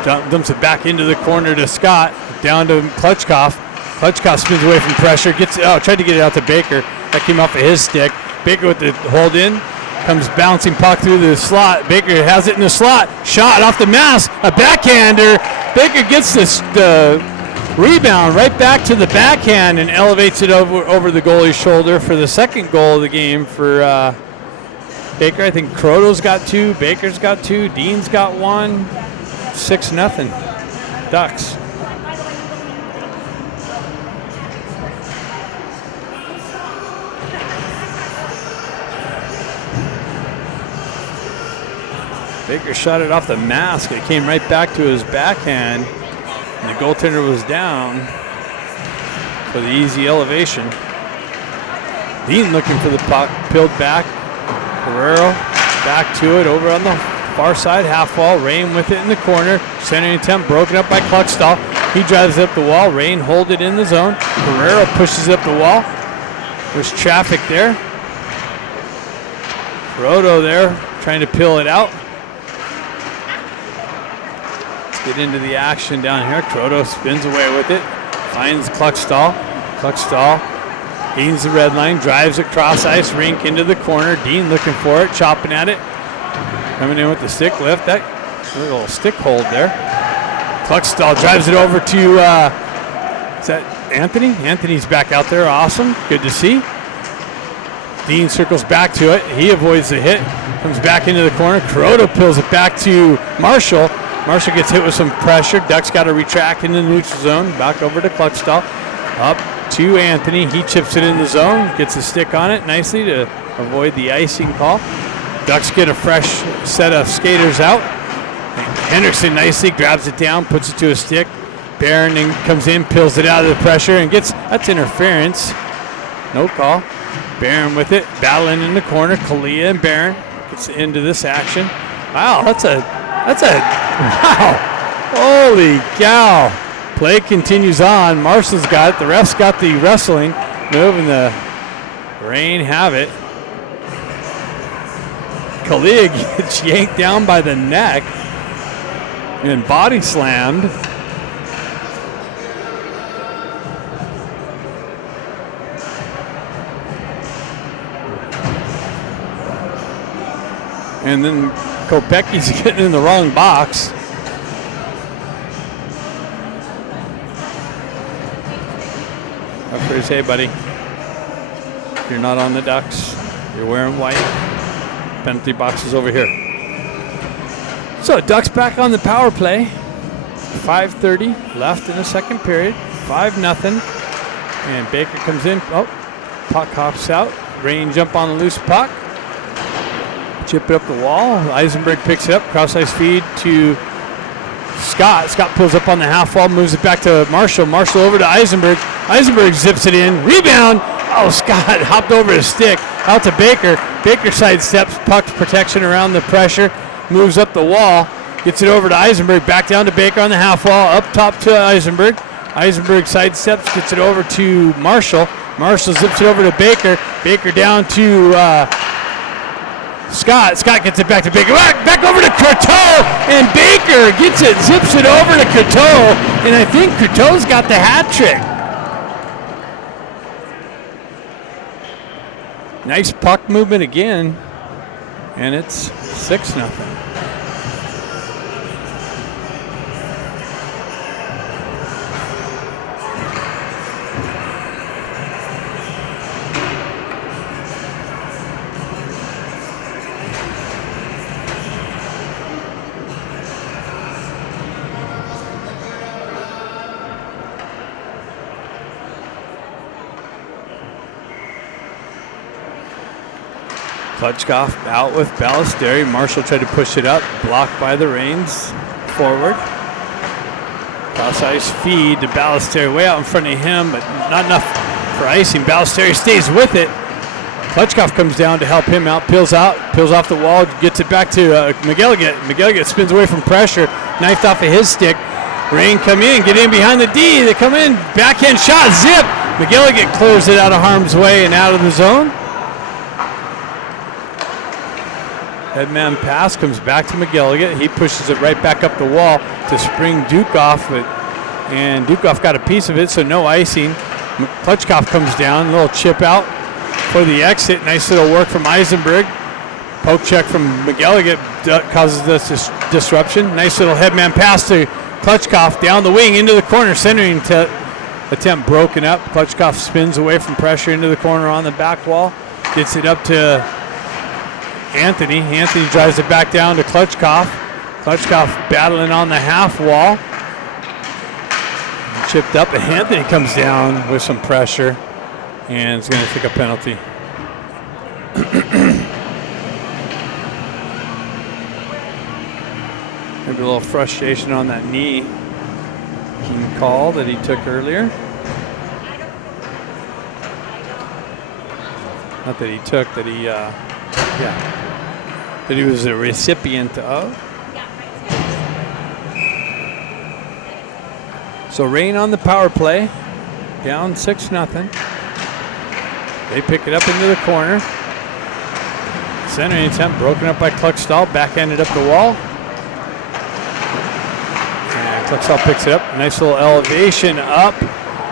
dumps it back into the corner to Scott, down to Klutchkov. Klutchkov spins away from pressure, tried to get it out to Baker. That came off of his stick. Baker with the hold in. Comes bouncing puck through the slot. Baker has it in the slot. Shot off the mask. A backhander. Baker gets the rebound right back to the backhand and elevates it over the goalie's shoulder for the second goal of the game for Baker. I think Corotto's got 2. Baker's got 2. Dean's got 1. 6-0. Ducks. Baker shot it off the mask. It came right back to his backhand. And the goaltender was down for the easy elevation. Dean looking for the puck. Peeled back. Guerrero back to it over on the far side. Half wall. Reign with it in the corner. Centering attempt broken up by Kluckstall. He drives up the wall. Reign hold it in the zone. Guerrero pushes up the wall. There's traffic there. Corotto there trying to peel it out. Get into the action down here. Corotto spins away with it. Finds Kluckstall. Kluckstall gains the red line. Drives across ice rink into the corner. Dean looking for it. Chopping at it. Coming in with the stick lift. That little stick hold there. Kluckstall drives it over to, is that Anthony? Anthony's back out there. Awesome. Good to see. Dean circles back to it. He avoids the hit. Comes back into the corner. Corotto peels it back to Marshall. Marshall gets hit with some pressure. Ducks got to retract in the neutral zone. Back over to Cluckstall. Up to Anthony. He chips it in the zone. Gets a stick on it nicely to avoid the icing call. Ducks get a fresh set of skaters out. Henderson nicely grabs it down, puts it to a stick. Barron then comes in, peels it out of the pressure, and that's interference. No call. Barron with it, battling in the corner. Kalia and Barron gets into this action. Wow, that's a wow. Holy cow. Play continues on. Marshall's got it. The ref's got the wrestling move, and the Reign have it. Kalia gets yanked down by the neck and body slammed. And then Kopecki's getting in the wrong box. Referee says, hey, buddy, you're not on the Ducks. You're wearing white. Penalty box is over here. So Ducks back on the power play. 5:30 left in the second period. 5-0. And Baker comes in. Oh, puck hops out. Reign jump on the loose puck. Chip it up the wall. Eisenberg picks it up. Cross-ice feed to Scott. Scott pulls up on the half wall, moves it back to Marshall. Marshall over to Eisenberg. Eisenberg zips it in. Rebound. Oh, Scott hopped over his stick. Out to Baker. Baker sidesteps. Puck's protection around the pressure. Moves up the wall. Gets it over to Eisenberg. Back down to Baker on the half wall. Up top to Eisenberg. Eisenberg sidesteps. Gets it over to Marshall. Marshall zips it over to Baker. Baker down to Scott. Scott gets it back to Baker. Back over to Courteau. And Baker gets it, zips it over to Courteau. And I think Courteau's got the hat trick. Nice puck movement again. And it's 6-0. Klutchkov out with Ballesteri. Marshall tried to push it up, blocked by the Reigns. Forward. Cross ice feed to Ballesteri, way out in front of him, but not enough for icing. Ballesteri stays with it. Klutchkov comes down to help him out, peels off the wall, gets it back to McGilligan. McGilligan spins away from pressure, knifed off of his stick. Reign come in, get in behind the D. They come in, backhand shot, zip. McGilligan clears it out of harm's way and out of the zone. Headman pass comes back to McGilligan. He pushes it right back up the wall to spring Dukoff, and Dukoff got a piece of it, so no icing. Klutchkov comes down, a little chip out for the exit. Nice little work from Eisenberg. Poke check from McGilligan causes this disruption. Nice little headman pass to Klutchkov down the wing into the corner. Centering attempt broken up. Klutchkov spins away from pressure into the corner on the back wall. Gets it up to Anthony. Anthony drives it back down to Klutchkov. Klutchkov battling on the half wall. Chipped up, and Anthony comes down with some pressure and is going to take a penalty. Maybe a little frustration on that knee call that he took earlier. Not that he took, that he, that he was a recipient of. So Reign on the power play, down 6-0. They pick it up into the corner. Centering attempt broken up by Cluckstall, backhanded up the wall. And Cluckstall picks it up. Nice little elevation up.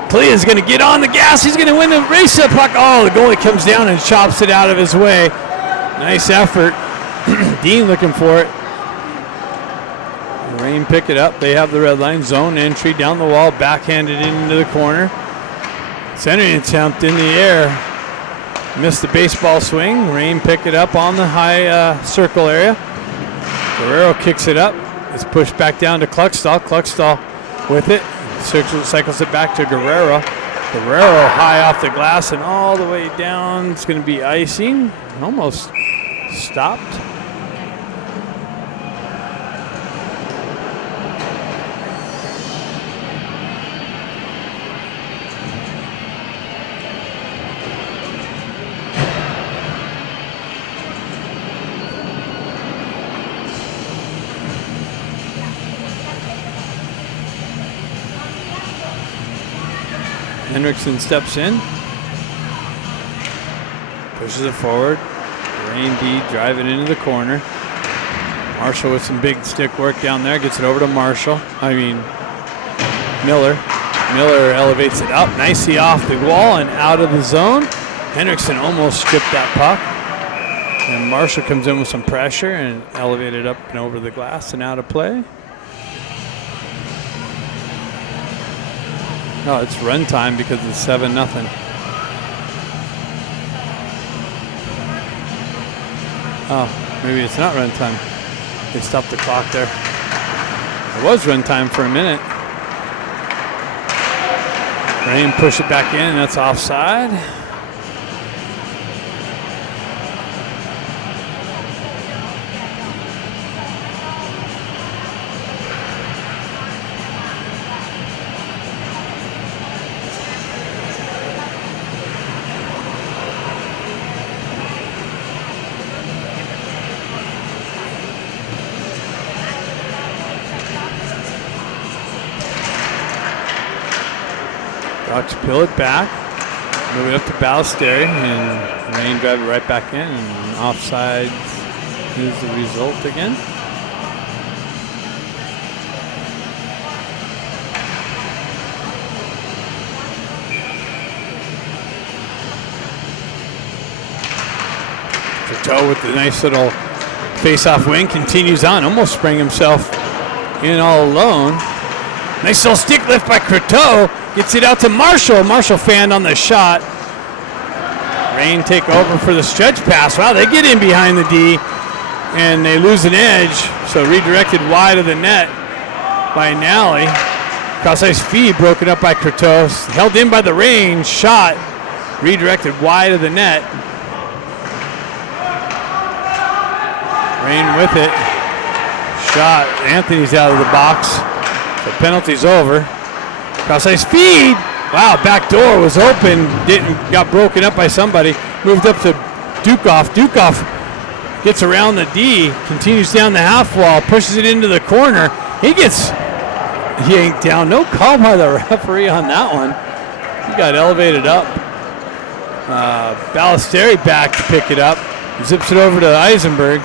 Kalia's going to get on the gas. He's going to win the race up puck. Oh, the goalie comes down and chops it out of his way. Nice effort. Dean looking for it. Reign pick it up. They have the red line. Zone entry down the wall. Backhanded into the corner. Centering attempt in the air. Missed the baseball swing. Reign pick it up on the high circle area. Guerrero kicks it up. It's pushed back down to Kluckstall. Kluckstall with it. Cycles it back to Guerrero. Guerrero high off the glass and all the way down. It's going to be icing. Almost stopped. Hendrickson steps in, pushes it forward. Rain D driving into the corner. Marshall with some big stick work down there, gets it over to Miller. Miller elevates it up nicely off the wall and out of the zone. Hendrickson almost stripped that puck. And Marshall comes in with some pressure and elevated up and over the glass and out of play. Oh, it's run time because it's 7-0. Oh, maybe it's not run time. They stopped the clock there. It was run time for a minute. Rain push it back in, and that's offside. Ducks peel it back, move it up to Ballesteri, and Rain drive it right back in, and offside is the result again. Coteau with the nice little face-off wing continues on, almost sprang himself in all alone. Nice little stick lift by Coteau. Gets it out to Marshall. Marshall fanned on the shot. Rain take over for the stretch pass. Wow, they get in behind the D, and they lose an edge. So redirected wide of the net by Nally. Cross-ice feed broken up by Coteau. Held in by the Rain. Shot redirected wide of the net. Rain with it. Shot. Anthony's out of the box. The penalty's over. Cross-ice feed. Wow, back door was open. Got broken up by somebody. Moved up to Dukoff. Dukoff gets around the D. Continues down the half wall. Pushes it into the corner. He gets yanked down. No call by the referee on that one. He got elevated up. Ballesteri back to pick it up. Zips it over to Eisenberg.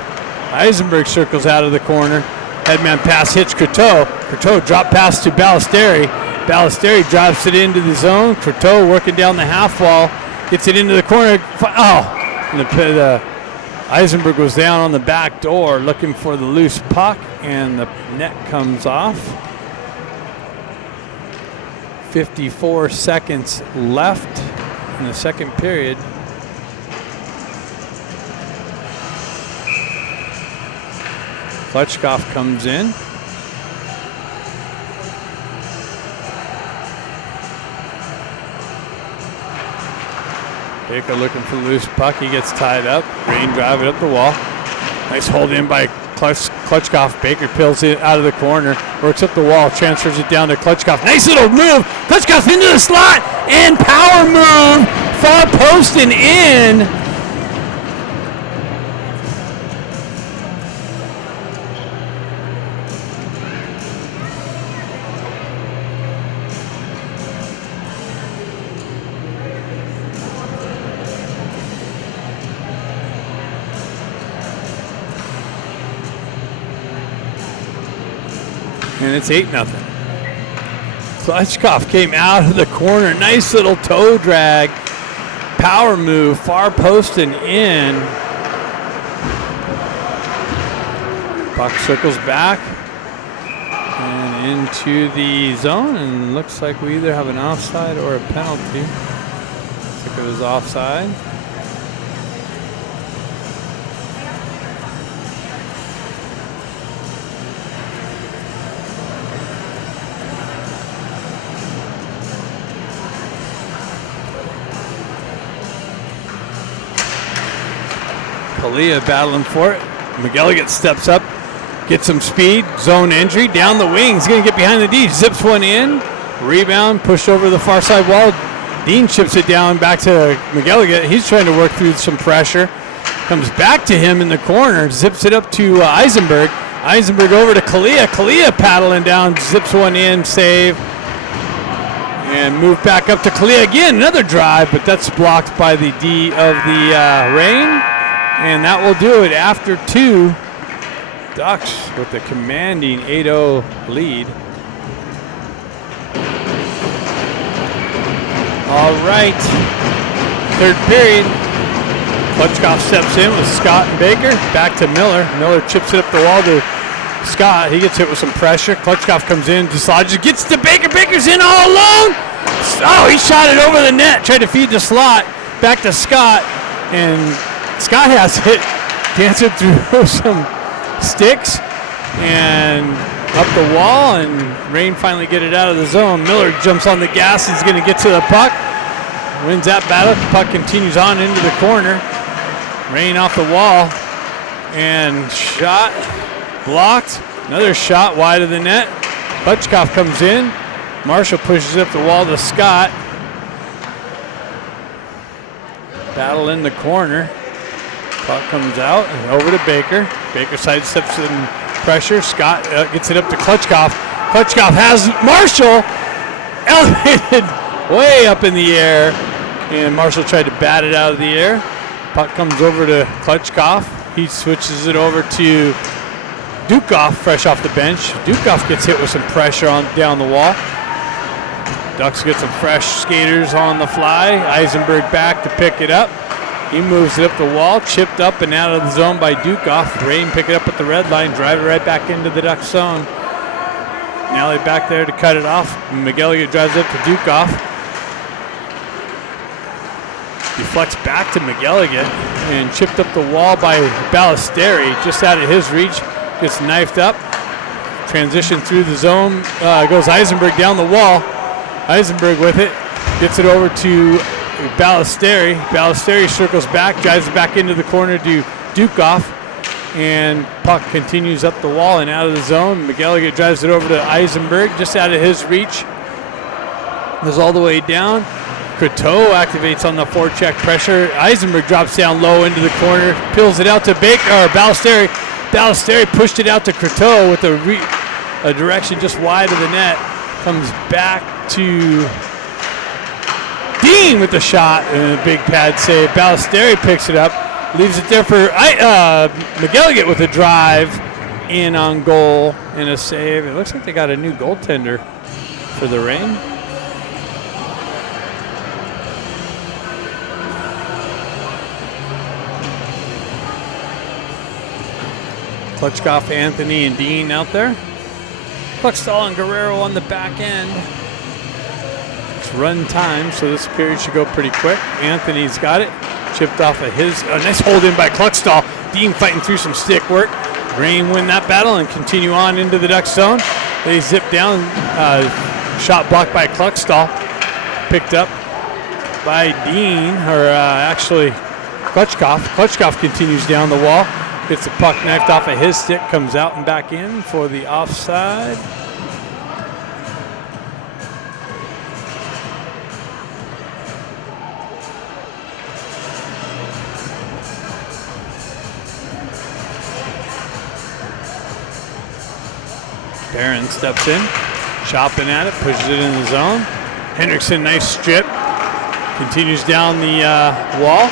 Eisenberg circles out of the corner. Headman pass hits Coteau. Coteau drop pass to Ballesteri. Ballesteri drops it into the zone. Coteau working down the half wall. Gets it into the corner. Oh! And the Eisenberg was down on the back door looking for the loose puck, and the net comes off. 54 seconds left in the second period. Klutchkov comes in. Baker looking for the loose puck. He gets tied up. Rain drive it up the wall. Nice hold in by Klutchkov. Baker peels it out of the corner. Works up the wall. Transfers it down to Klutchkov. Nice little move. Klutchkov into the slot. And power move. Far post and in. And it's 8-0. Klutchkov came out of the corner. Nice little toe drag. Power move. Far post and in. Puck circles back. And into the zone. And looks like we either have an offside or a penalty. Looks like it was offside. CAHA battling for it. McElligott steps up, gets some speed, zone entry, down the wing. He's going to get behind the D, zips one in, rebound, pushed over the far side wall. Dean chips it down back to McElligott. He's trying to work through some pressure. Comes back to him in the corner, zips it up to Eisenberg. Eisenberg over to CAHA. CAHA paddling down, zips one in, save. And move back up to CAHA again. Another drive, but that's blocked by the D of the Reign. And that will do it after 2. Ducks with a commanding 8-0 lead. All right, 3rd period. Klutchkov steps in with Scott and Baker. Back to Miller. Miller chips it up the wall to Scott. He gets hit with some pressure. Klutchkov comes in, dislodges, gets to Baker. Baker's in all alone. Oh, he shot it over the net. Tried to feed the slot. Back to Scott. And Scott has it dancing through some sticks and up the wall, and Reign finally get it out of the zone. Miller jumps on the gas. He's going to get to the puck. Wins that battle. The puck continues on into the corner. Reign off the wall. And shot blocked. Another shot wide of the net. Klutchkov comes in. Marshall pushes up the wall to Scott. Battle in the corner. Puck comes out and over to Baker. Baker sidesteps in pressure. Scott gets it up to Klutchkov. Klutchkov has Marshall elevated way up in the air, and Marshall tried to bat it out of the air. Puck comes over to Klutchkov. He switches it over to Dukov, fresh off the bench. Dukov gets hit with some pressure on down the wall. Ducks get some fresh skaters on the fly. Eisenberg back to pick it up. He moves it up the wall, chipped up and out of the zone by Dukov. Reign pick it up at the red line, drive it right back into the Ducks zone. Now they're back there to cut it off. McElligott drives up to Dukov. Deflects back to McElligott and chipped up the wall by Ballesteri, just out of his reach. Gets knifed up. Transition through the zone. Goes Eisenberg down the wall. Eisenberg with it. Gets it over to Ballesteri. Ballesteri circles back, drives it back into the corner to Dukov, and puck continues up the wall and out of the zone. McElligott drives it over to Eisenberg, just out of his reach. Goes all the way down. Croteau activates on the forecheck pressure. Eisenberg drops down low into the corner, peels it out to Baker or Ballesteri. Ballesteri pushed it out to Croteau with a direction just wide of the net. Comes back to Dean with the shot and a big pad save. Ballesteri picks it up, leaves it there for McElligott with a drive in on goal and a save. It looks like they got a new goaltender for the Reign. Klutchkov, Anthony, and Dean out there. Klutchkov and Guerrero on the back end. It's run time, so this period should go pretty quick. Anthony's got it. Chipped off of his. Nice hold in by Klutchkov. Dean fighting through some stick work. Reign win that battle and continue on into the Ducks zone. They zip down. Shot blocked by Klutchkov. Picked up by Dean, or actually Klutchkov. Klutchkov continues down the wall. Gets the puck knifed off of his stick, comes out and back in for the offside. Barron steps in, chopping at it, pushes it in the zone. Hendrickson, nice strip, continues down the wall.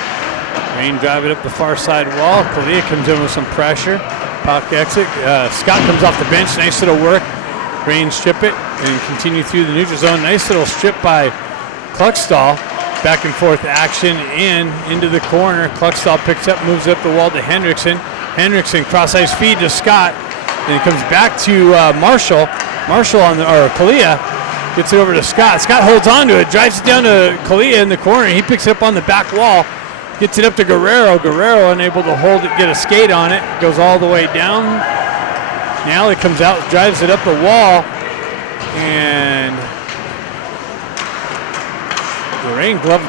Reign drive it up the far side wall. CAHA comes in with some pressure. Puck exit. Scott comes off the bench. Nice little work. Reign strip it and continue through the neutral zone. Nice little strip by Klutchkov. Back and forth action into the corner. Klutchkov picks up, moves up the wall to Hendrickson. Hendrickson cross ice feed to Scott. And it comes back to Marshall. Marshall on CAHA gets it over to Scott. Scott holds on to it, drives it down to CAHA in the corner. He picks it up on the back wall. Gets it up to Guerrero. Guerrero unable to hold it, get a skate on it. Goes all the way down. Now it comes out, drives it up the wall. And the Reign glove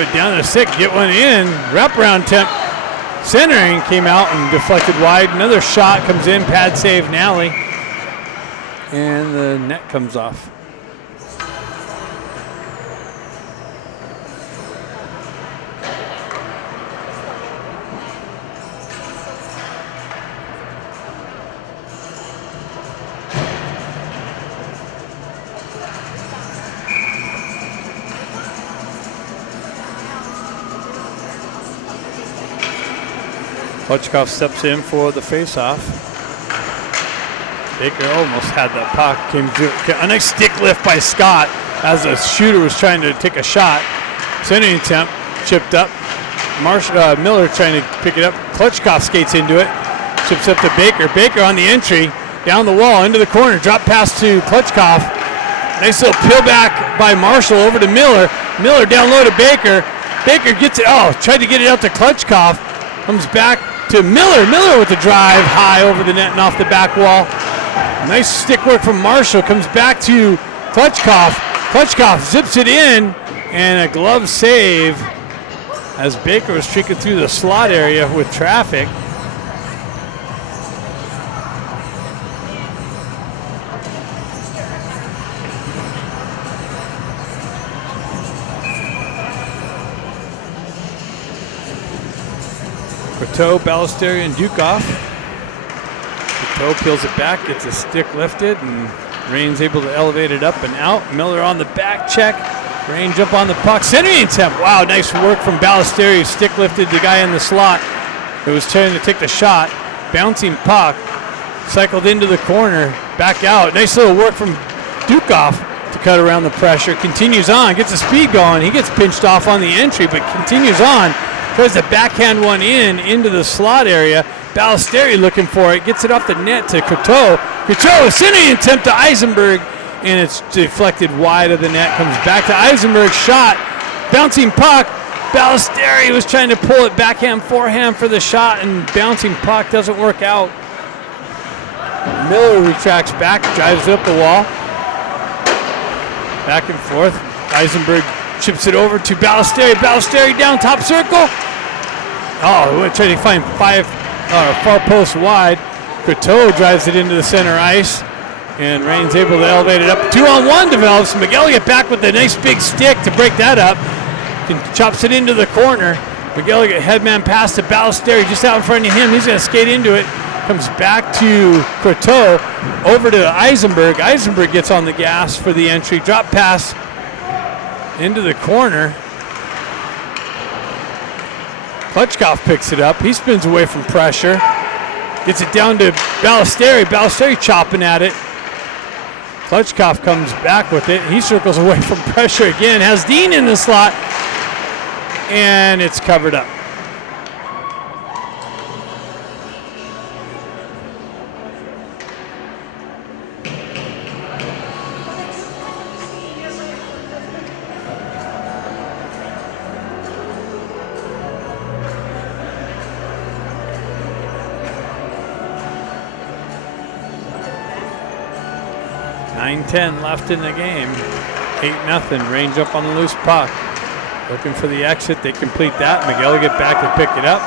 it down to the stick. Get one in. Wraparound attempt. Centering came out and deflected wide. Another shot comes in, pad save Nally. And the net comes off. Klutchkov steps in for the faceoff. Baker almost had that puck. A nice stick lift by Scott as the shooter was trying to take a shot. Centering attempt, chipped up. Miller trying to pick it up. Klutchkov skates into it. Chips up to Baker. Baker on the entry. Down the wall, into the corner. Drop pass to Klutchkov. Nice little peel back by Marshall over to Miller. Miller down low to Baker. Baker gets it. Tried to get it out to Klutchkov. Comes back to Miller. Miller with the drive high over the net and off the back wall. Nice stick work from Marshall. Comes back to Klutchkov. Klutchkov zips it in, and a glove save as Baker was streaking through the slot area with traffic. Coteau, Ballesteri, and Dukov. Coteau peels it back, gets a stick lifted, and Rain's able to elevate it up and out. Miller on the back check. Rain jump on the puck. Centering attempt. Wow, nice work from Ballesteri. Stick lifted the guy in the slot who was trying to take the shot. Bouncing puck. Cycled into the corner. Back out. Nice little work from Dukov to cut around the pressure. Continues on. Gets the speed going. He gets pinched off on the entry, but continues on. Tries to backhand one into the slot area. Ballesteri looking for it. Gets it off the net to Coteau. Coteau, a centering attempt to Eisenberg, and it's deflected wide of the net. Comes back to Eisenberg. Shot. Bouncing puck. Ballesteri was trying to pull it backhand, forehand for the shot, and bouncing puck doesn't work out. Miller retracts back, drives it up the wall. Back and forth. Eisenberg chips it over to Ballesteri. Ballesteri down top circle. We're trying to find far post wide. Coteau drives it into the center ice, and Rain's able to elevate it up. 2-on-1 develops. McElligott back with a nice big stick to break that up. Chops it into the corner. McElligott headman pass to Ballesteri just out in front of him. He's going to skate into it. Comes back to Coteau. Over to Eisenberg. Eisenberg gets on the gas for the entry. Drop pass into the corner. Klutchkov picks it up. He spins away from pressure. Gets it down to Ballesteri. Ballesteri chopping at it. Klutchkov comes back with it. He circles away from pressure again. Has Dean in the slot. And it's covered up. .10 left in the game. 8-0. Range up on the loose puck. Looking for the exit. They complete that. McElligott back to pick it up.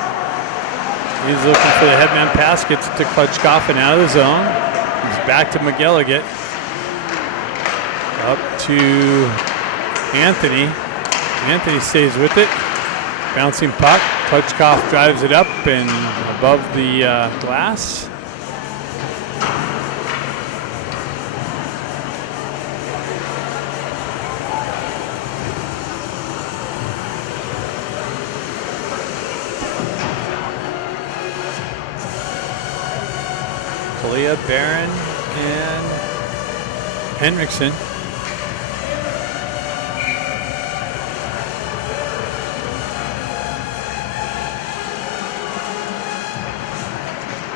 He's looking for the headman pass. Gets it to Klutchkov and out of the zone. He's back to McElligott. Up to Anthony. Anthony stays with it. Bouncing puck. Klutchkov drives it up and above the glass. Kalia, Barron, and Henriksen.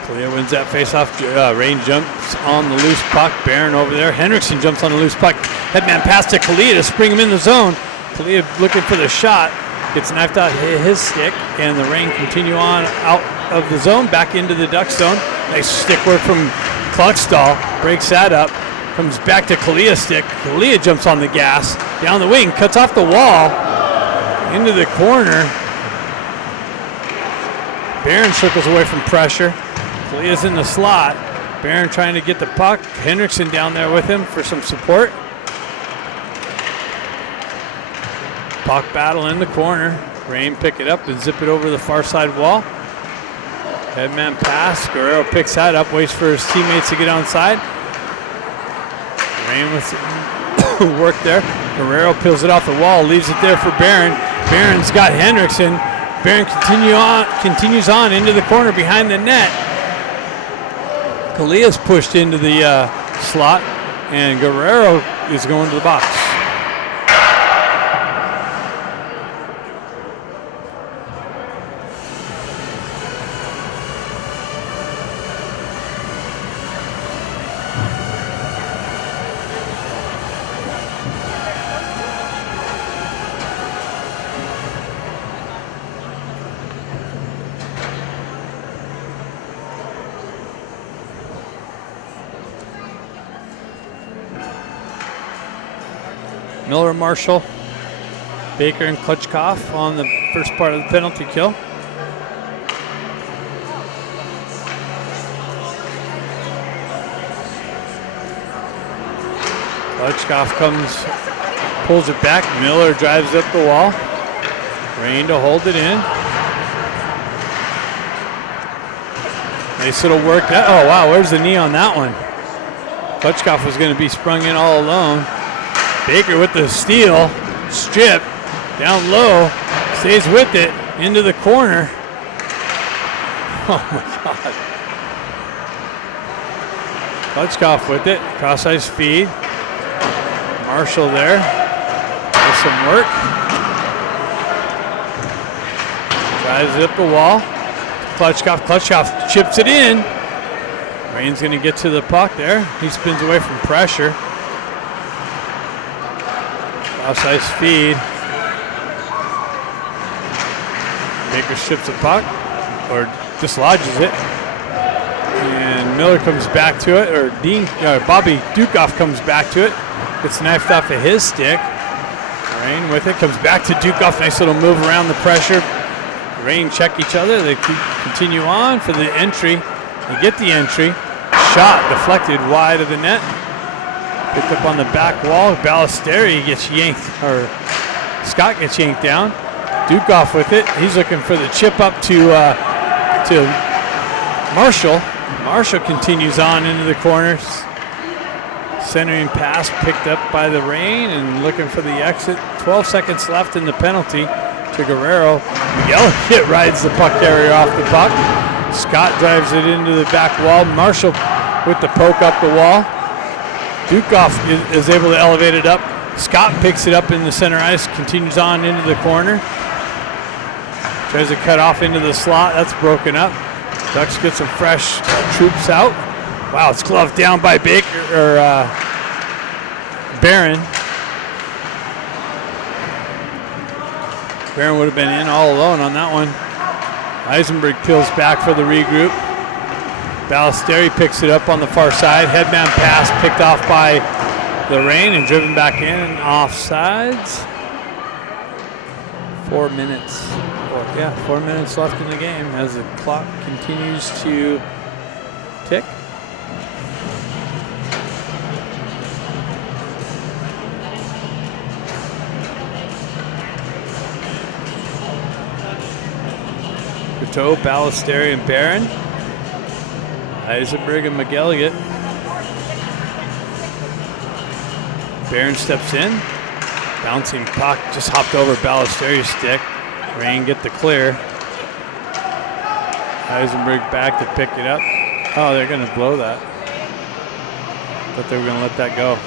Kalia wins that faceoff. Rain jumps on the loose puck. Barron over there. Henriksen jumps on the loose puck. Headman pass to Kalia to spring him in the zone. Kalia looking for the shot. Gets knifed out his stick, and the Rain continue on out of the zone, back into the Duck zone. Nice stick work from Kluckstall. Breaks that up. Comes back to Kalia's stick. Kalia jumps on the gas. Down the wing. Cuts off the wall. Into the corner. Barron circles away from pressure. Kalia's in the slot. Barron trying to get the puck. Hendrickson down there with him for some support. Puck battle in the corner. Rain pick it up and zip it over the far side wall. Headman pass. Guerrero picks that up, waits for his teammates to get onside. Rain with work there. Guerrero peels it off the wall, leaves it there for Barron. Barron's got Hendrickson. Barron continues on into the corner behind the net. Kalia's pushed into the slot, and Guerrero is going to the box. Miller, Marshall, Baker, and Klitschkoff on the first part of the penalty kill. Klitschkoff pulls it back. Miller drives up the wall. Rain to hold it in. Nice little work. Oh, wow, where's the knee on that one? Klitschkoff was going to be sprung in all alone. Baker with the steal, strip, down low, stays with it, into the corner. Oh my God. Klitschkoff with it, cross-ice feed. Marshall there, with some work. Drives it up the wall. Klitschkoff chips it in. Rain's gonna get to the puck there. He spins away from pressure. Cross-ice feed. Baker strips the puck, or dislodges it. And Miller comes back to it, or Bobby Dukoff comes back to it. Gets knifed off of his stick. Rain with it, comes back to Dukoff. Nice little move around the pressure. Rain check each other. They continue on for the entry. They get the entry. Shot deflected wide of the net. Picked up on the back wall. Ballesteri gets yanked, or Scott gets yanked down. Dukoff with it. He's looking for the chip up to Marshall. Marshall continues on into the corners. Centering pass picked up by the Rain and looking for the exit. 12 seconds left in the penalty to Guerrero. Elliott rides the puck carrier off the puck. Scott drives it into the back wall. Marshall with the poke up the wall. Dukoff is able to elevate it up. Scott picks it up in the center ice, continues on into the corner. Tries to cut off into the slot. That's broken up. Ducks get some fresh troops out. Wow, it's gloved down by Baker, or Barron. Barron would have been in all alone on that one. Eisenberg peels back for the regroup. Ballesteri picks it up on the far side. Headman pass picked off by the Rain and driven back in offsides. 4 minutes. 4 minutes left in the game as the clock continues to tick. Coteau, Ballesteri, and Barron. Eisenberg and McElligott. Barron steps in. Bouncing puck just hopped over Ballesteri's stick. Rain get the clear. Eisenberg back to pick it up. Oh, they're going to blow that. Thought they were going to let that go.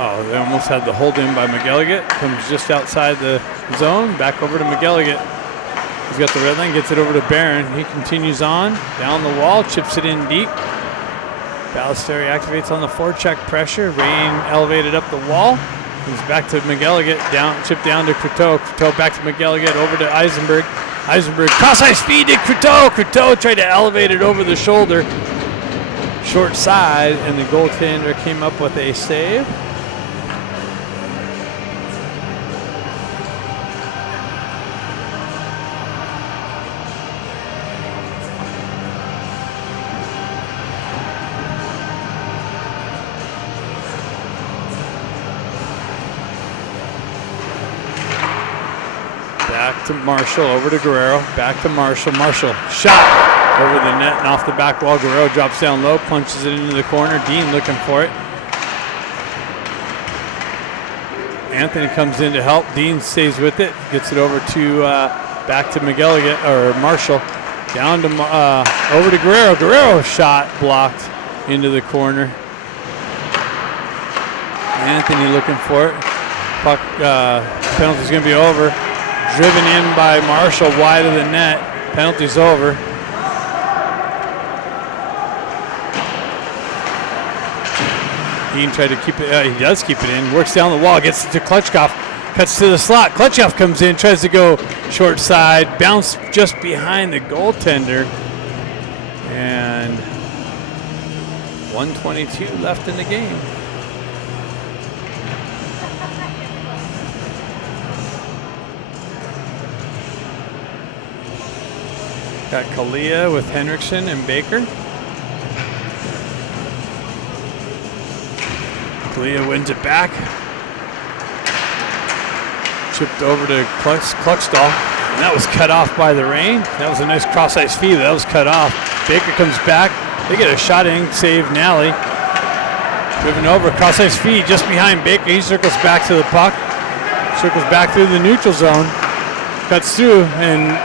Oh, they almost had the hold in by McElligott. Comes just outside the zone. Back over to McElligott. He's got the red line, gets it over to Barron. He continues on, down the wall, chips it in deep. Ballesteri activates on the forecheck pressure. Rain elevated up the wall. Comes back to McElligott, chip down to Croteau. Croteau back to McElligott, over to Eisenberg. Eisenberg, cross-ice feed to Croteau. Croteau tried to elevate it over the shoulder. Short side, and the goaltender came up with a save. Back to Marshall, over to Guerrero, back to Marshall. Marshall, shot over the net and off the back wall. Guerrero drops down low, punches it into the corner. Dean looking for it. Anthony comes in to help. Dean stays with it, gets it over to back to McElligott, or Marshall. Down to over to Guerrero. Guerrero shot blocked into the corner. Anthony looking for it. Puck penalty's going to be over. Driven in by Marshall, wide of the net. Penalty's over. Dean tried to keep it. He does keep it in. Works down the wall. Gets it to Klutchkov. Cuts to the slot. Klutchkov comes in. Tries to go short side. Bounce just behind the goaltender. And 1:22 left in the game. Got Kalia with Henriksen and Baker. Kalia wins it back. Chipped over to Kluckstall. And that was cut off by the rain. That was a nice cross-ice feed. That was cut off. Baker comes back. They get a shot in, save Nally. Driven over, cross-ice feed just behind Baker. He circles back to the puck. Circles back through the neutral zone. Cuts through, and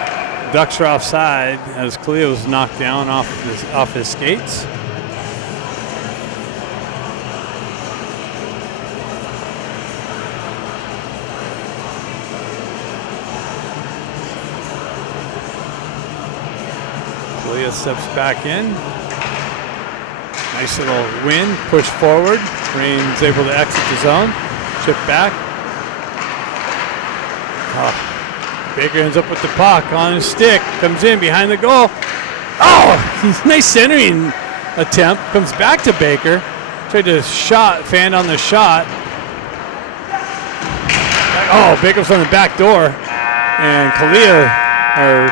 Ducks are offside as Kalia was knocked down off his skates. Kalia steps back in. Nice little win, push forward. Rain's able to exit the zone. Chip back. Oh. Baker ends up with the puck on his stick. Comes in behind the goal. Oh, nice centering attempt. Comes back to Baker. Tried to fan on the shot. Oh, Baker's on the back door. And Kalia, or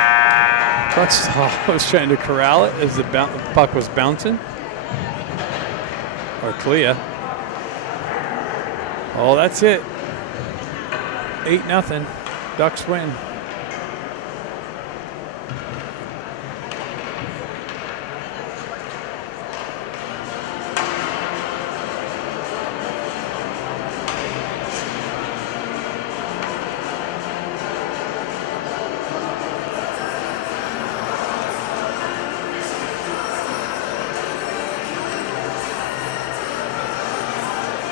Kluckstall, was trying to corral it as the puck was bouncing. Or Kalia. Oh, that's it. 8-0. Ducks win.